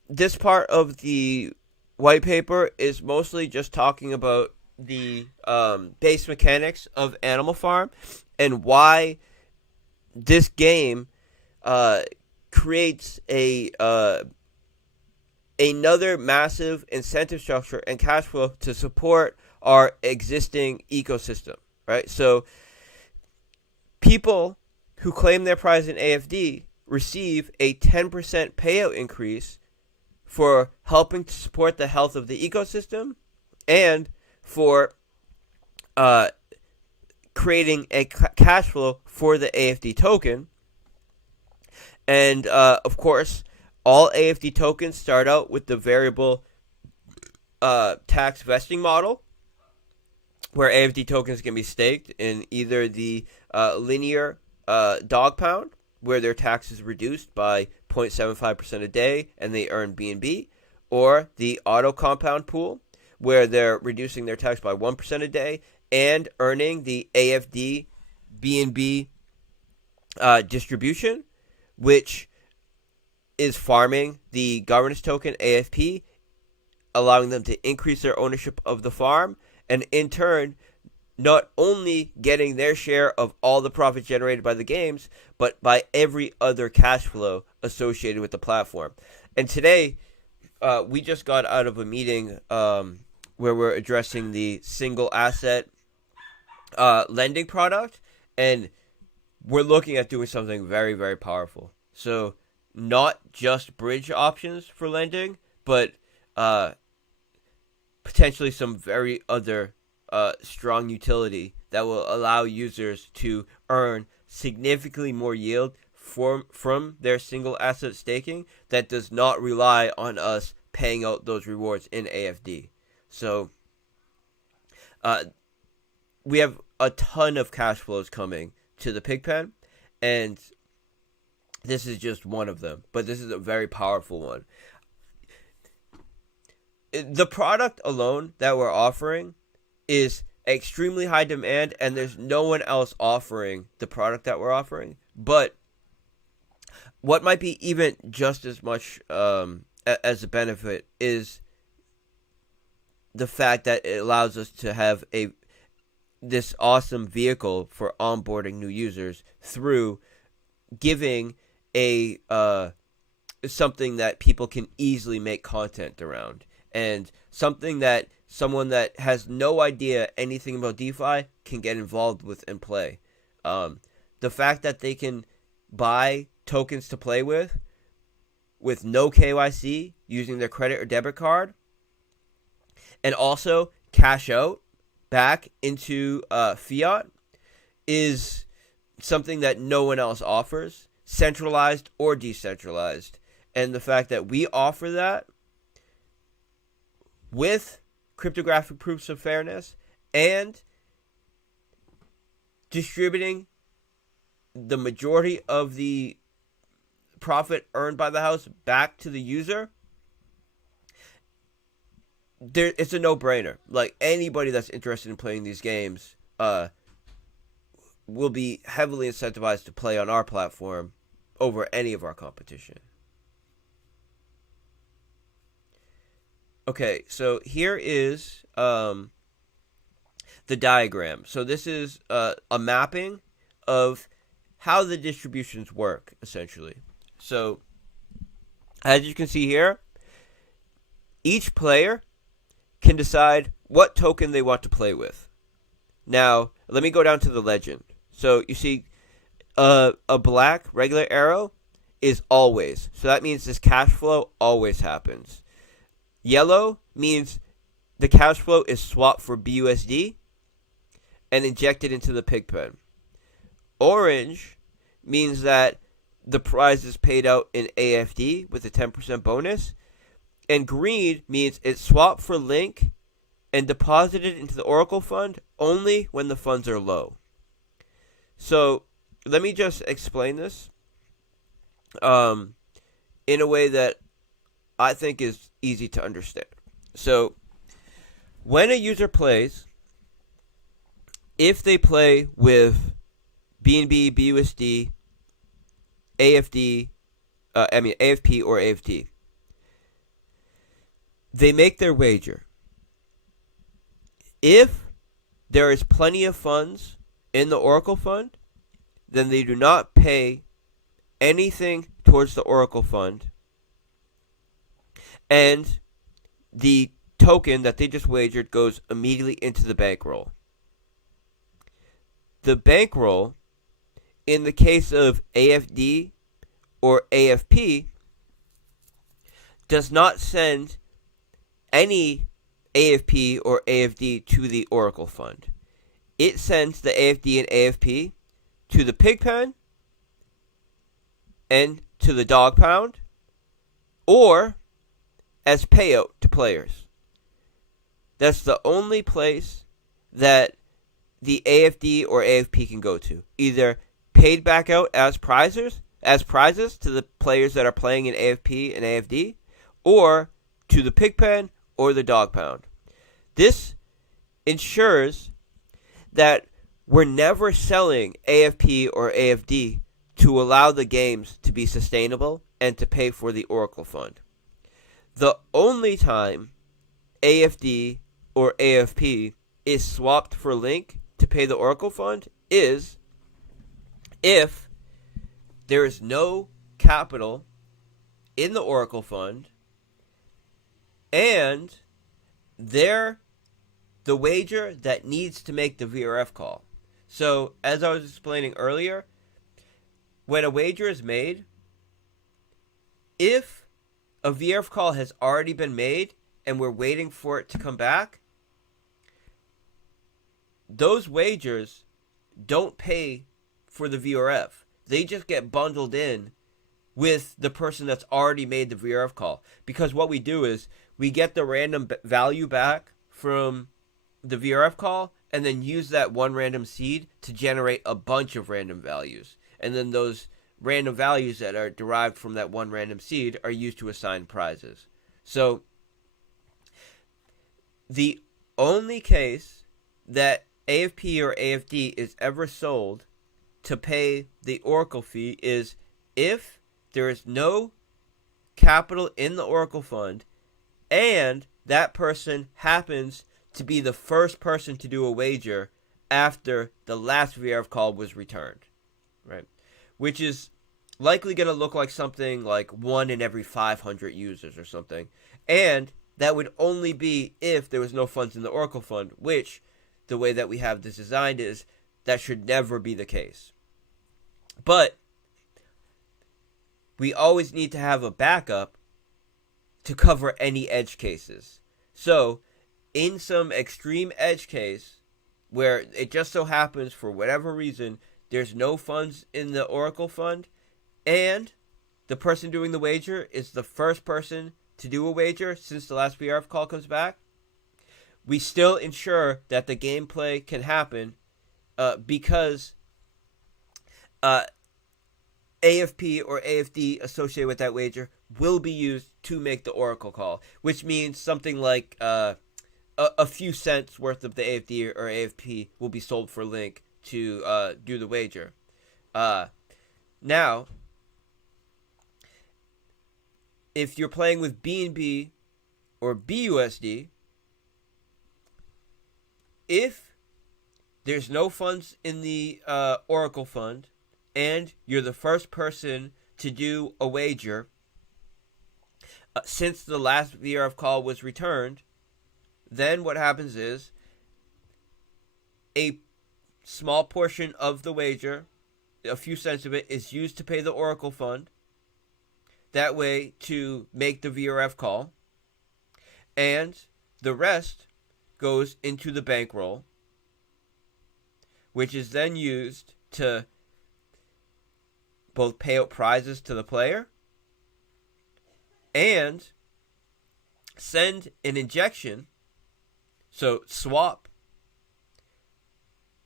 this part of the white paper is mostly just talking about the base mechanics of Animal Farm and why this game creates another massive incentive structure and cash flow to support our existing ecosystem, right? So people who claim their prize in AFD receive a 10% payout increase for helping to support the health of the ecosystem and for creating a cash flow for the AFD token. And of course, all AFD tokens start out with the variable tax vesting model, where AFD tokens can be staked in either the linear dog pound, where their tax is reduced by 0.75% a day and they earn BNB, or the auto compound pool, where they're reducing their tax by 1% a day and earning the AFD BNB distribution, which is farming the governance token AFP, allowing them to increase their ownership of the farm, and in turn not only getting their share of all the profit generated by the games, but by every other cash flow associated with the platform. And today, we just got out of a meeting where we're addressing the single asset lending product, and we're looking at doing something very, very powerful. So not just bridge options for lending, but potentially some very other strong utility that will allow users to earn significantly more yield from their single asset staking that does not rely on us paying out those rewards in AFD. So Uh, we have a ton of cash flows coming to the Pigpen, and this is just one of them. But this is a very powerful one. The product alone that we're offering is extremely high demand, and there's no one else offering the product that we're offering. But what might be even just as much as a benefit is the fact that it allows us to have this awesome vehicle for onboarding new users through giving a something that people can easily make content around, and something that someone that has no idea anything about DeFi can get involved with and play. The fact that they can buy tokens to play with no KYC using their credit or debit card, and also cash out back into fiat, is something that no one else offers, centralized or decentralized. And the fact that we offer that with cryptographic proofs of fairness and distributing the majority of the profit earned by the house back to the user, it's a no-brainer. Like, anybody that's interested in playing these games will be heavily incentivized to play on our platform over any of our competition. Okay, so here is the diagram. So this is a mapping of how the distributions work, essentially. So, as you can see here, each player can decide what token they want to play with. Now, let me go down to the legend. So, you see a black regular arrow is always. So that means this cash flow always happens. Yellow means the cash flow is swapped for BUSD and injected into the Pigpen. Orange means that the prize is paid out in AFD with a 10% bonus. And green means it's swapped for Link and deposited into the Oracle Fund only when the funds are low. So let me just explain this in a way that I think is easy to understand. So when a user plays, if they play with BNB, BUSD, AFP or AFD, they make their wager. If there is plenty of funds in the Oracle Fund, then they do not pay anything towards the Oracle Fund, and the token that they just wagered goes immediately into the bankroll. The bankroll, in the case of AFD or AFP, does not send any AFP or AFD to the Oracle Fund. It sends the AFD and AFP to the Pigpen and to the Dog Pound, or as payout to players. That's the only place that the AFD or AFP can go to. Either paid back out as prizes to the players that are playing in AFP and AFD, or to the Pigpen or the Dog Pound. This ensures that we're never selling AFP or AFD to allow the games to be sustainable and to pay for the Oracle Fund. The only time AFD or AFP is swapped for Link to pay the Oracle Fund is if there is no capital in the Oracle Fund and they're the wager that needs to make the VRF call. So, as I was explaining earlier, when a wager is made, if a VRF call has already been made and we're waiting for it to come back, those wagers don't pay for the VRF. They just get bundled in with the person that's already made the VRF call. Because what we do is we get the random value back from the VRF call and then use that one random seed to generate a bunch of random values. And then those random values that are derived from that one random seed are used to assign prizes. So the only case that AFP or AFD is ever sold to pay the Oracle fee is if there is no capital in the Oracle fund and that person happens to be the first person to do a wager after the last VRF call was returned, right? Which is likely going to look like something like 1 in every 500 users or something. And that would only be if there was no funds in the Oracle fund, which, the way that we have this designed is, that should never be the case. But we always need to have a backup to cover any edge cases. So, in some extreme edge case, where it just so happens, for whatever reason, there's no funds in the Oracle fund, and the person doing the wager is the first person to do a wager since the last VRF call comes back, we still ensure that the gameplay can happen because AFP or AFD associated with that wager will be used to make the Oracle call, which means something like a few cents worth of the AFD or AFP will be sold for Link to do the wager. Now, if you're playing with BNB or BUSD, if there's no funds in the Oracle fund and you're the first person to do a wager since the last VRF call was returned, then what happens is a small portion of the wager, a few cents of it, is used to pay the Oracle fund. That way to make the VRF call. And the rest goes into the bankroll, which is then used to both pay out prizes to the player and send an injection. So swap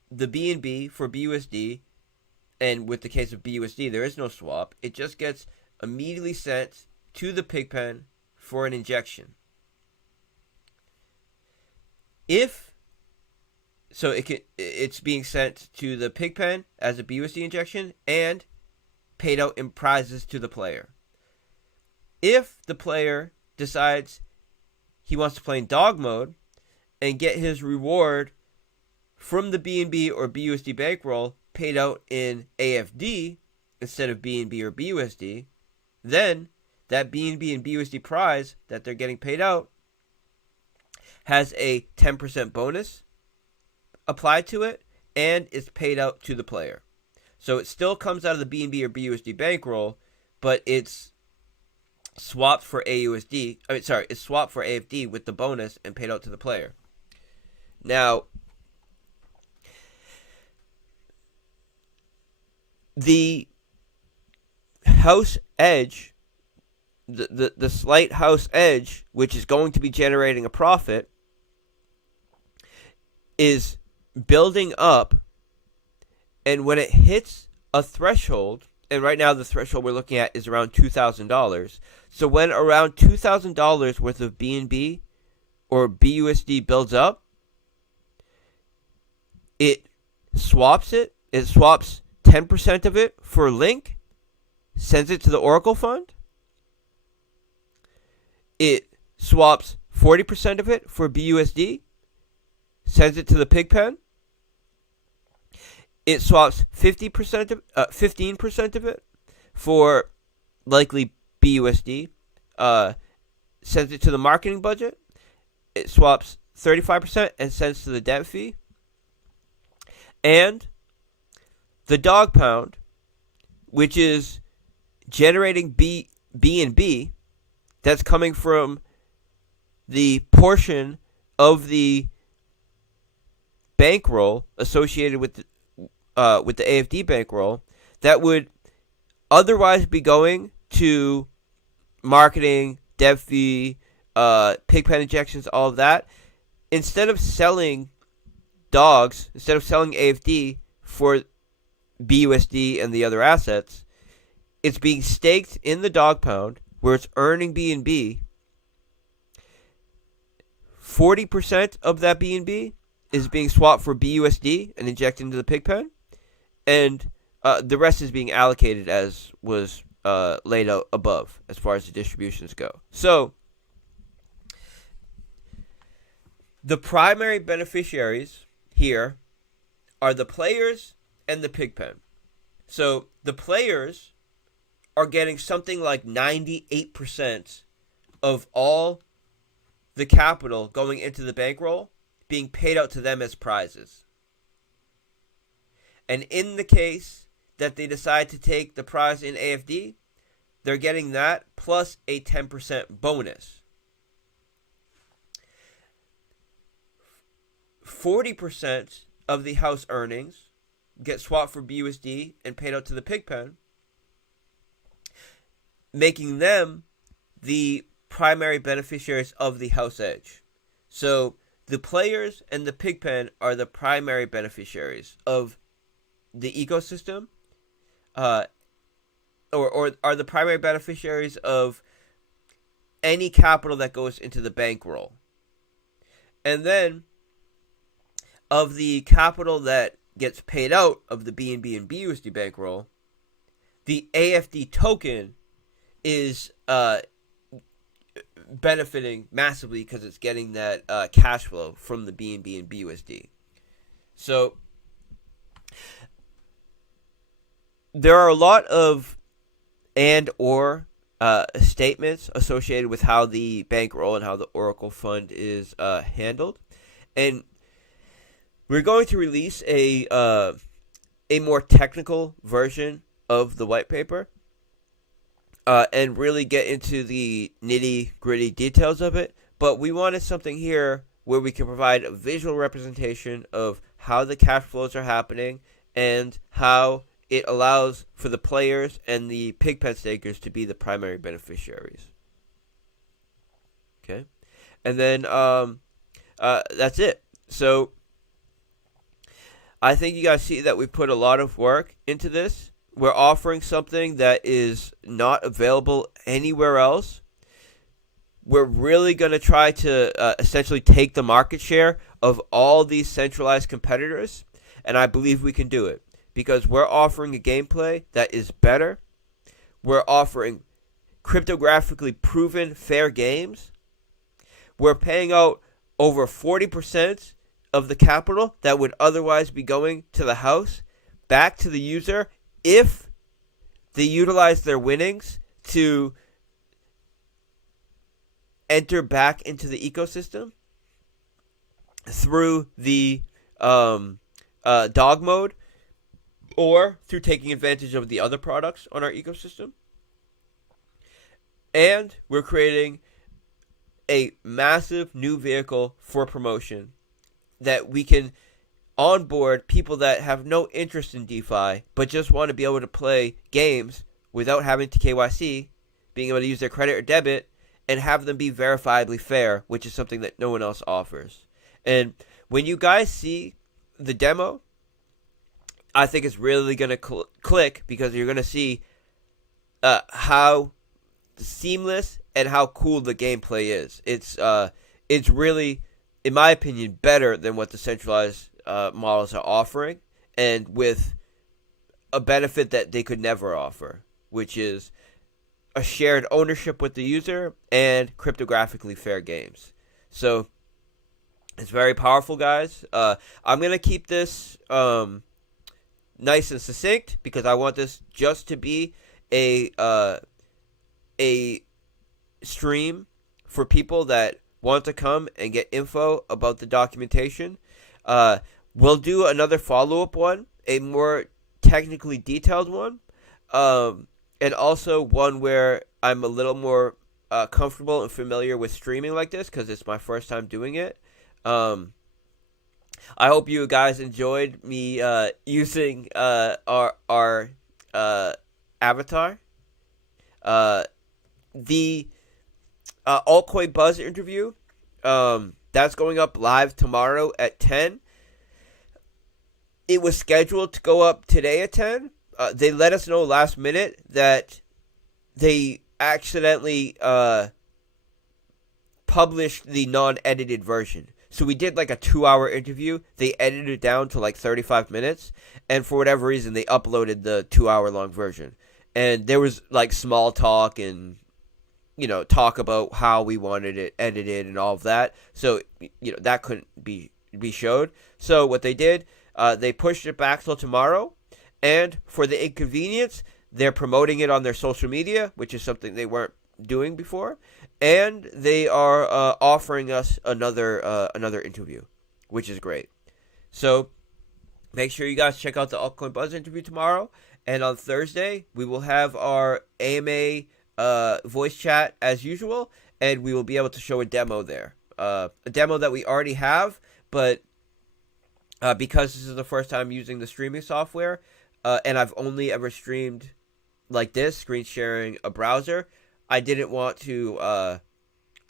the BNB for BUSD, and with the case of BUSD, there is no swap. It just gets immediately sent to the Pigpen for an injection. It's being sent to the Pigpen as a BUSD injection and paid out in prizes to the player. If the player decides he wants to play in dog mode and get his reward from the BNB or BUSD bankroll paid out in AFD instead of BNB or BUSD, then that BNB and BUSD prize that they're getting paid out has a 10% bonus applied to it and is paid out to the player. So it still comes out of the BNB or BUSD bankroll, but it's swapped for it's swapped for AFD with the bonus and paid out to the player. Now, the house edge, the slight house edge, which is going to be generating a profit, is building up, and when it hits a threshold, and right now the threshold we're looking at is around $2,000. So when around $2,000 worth of BNB or BUSD builds up, it swaps 10% of it for Link, sends it to the Oracle fund. It swaps 40% of it for BUSD, sends it to the Pigpen. It swaps 15% of it for likely BUSD, sends it to the marketing budget. It swaps 35% and sends to the dev fee. And the dog pound, which is generating BNB, that's coming from the portion of the bankroll associated with the AFD bankroll that would otherwise be going to marketing, dev fee, Pigpen injections, all of that. instead of selling dogs, instead of selling AFD for BUSD and the other assets, it's being staked in the dog pound where it's earning BNB. 40% of that BNB is being swapped for BUSD and injected into the pig pen, and the rest is being allocated as was laid out above as far as the distributions go. So the primary beneficiaries here are the players and the pig pen. So the players are getting something like 98% of all the capital going into the bankroll being paid out to them as prizes. And in the case that they decide to take the prize in AFD, they're getting that plus a 10% bonus. 40% of the house earnings get swapped for BUSD and paid out to the pig pen, making them the primary beneficiaries of the house edge. So the players and the pig pen are the primary beneficiaries of the ecosystem, or are the primary beneficiaries of any capital that goes into the bankroll. And then of the capital that gets paid out of the BNB and BUSD bankroll, the AFD token is benefiting massively because it's getting that cash flow from the BNB and BUSD. So there are a lot of and/or statements associated with how the bankroll and how the Oracle fund is handled, and we're going to release a more technical version of the white paper and really get into the nitty-gritty details of it. But we wanted something here where we can provide a visual representation of how the cash flows are happening and how it allows for the players and the pig pen stakers to be the primary beneficiaries. Okay, and then that's it. So I think you guys see that we put a lot of work into this. We're offering something that is not available anywhere else. We're really going to try to essentially take the market share of all these centralized competitors, and I believe we can do it because we're offering a gameplay that is better. We're offering cryptographically proven fair games. We're paying out over 40% of the capital that would otherwise be going to the house back to the user if they utilize their winnings to enter back into the ecosystem through the dog mode or through taking advantage of the other products on our ecosystem. And we're creating a massive new vehicle for promotion that we can onboard people that have no interest in DeFi but just want to be able to play games without having to KYC, being able to use their credit or debit, and have them be verifiably fair, which is something that no one else offers. And when you guys see the demo, I think it's really going to click because you're going to see how seamless and how cool the gameplay is. It's really, in my opinion, better than what the centralized models are offering, and with a benefit that they could never offer, which is a shared ownership with the user and cryptographically fair games. So it's very powerful, guys. I'm going to keep this nice and succinct because I want this just to be a stream for people that want to come and get info about the documentation. We'll do another follow-up one, a more technically detailed one, and also one where I'm a little more comfortable and familiar with streaming like this because it's my first time doing it. I hope you guys enjoyed me using our avatar. The Altcoin Buzz interview That's going up live tomorrow at 10. It was scheduled to go up today at 10. They let us know last minute that they accidentally published the non-edited version. So we did like a 2-hour interview. They edited it down to like 35 minutes. And for whatever reason, they uploaded the 2-hour long version. And there was like small talk and, talk about how we wanted it edited and all of that. So, that couldn't be showed. So what they did, they pushed it back till tomorrow. And for the inconvenience, they're promoting it on their social media, which is something they weren't doing before. And they are offering us another interview, which is great. So make sure you guys check out the Altcoin Buzz interview tomorrow. And on Thursday, we will have our AMA voice chat as usual. And we will be able to show a demo there. A demo that we already have, but because this is the first time using the streaming software, and I've only ever streamed like this, screen sharing a browser, I didn't want to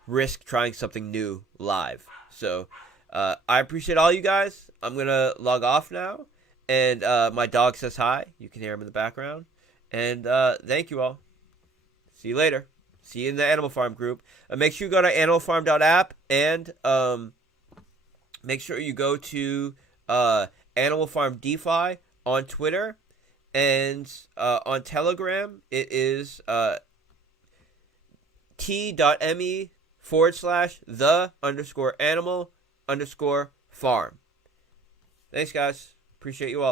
risk trying something new live. So I appreciate all you guys. I'm going to log off now. And my dog says hi. You can hear him in the background. And thank you all. See you later. See you in the Animal Farm group. Make sure you go to animalfarm.app and make sure you go to Animal Farm DeFi on Twitter. And on Telegram, it is t.me/the_animal_farm. Thanks, guys. Appreciate you all.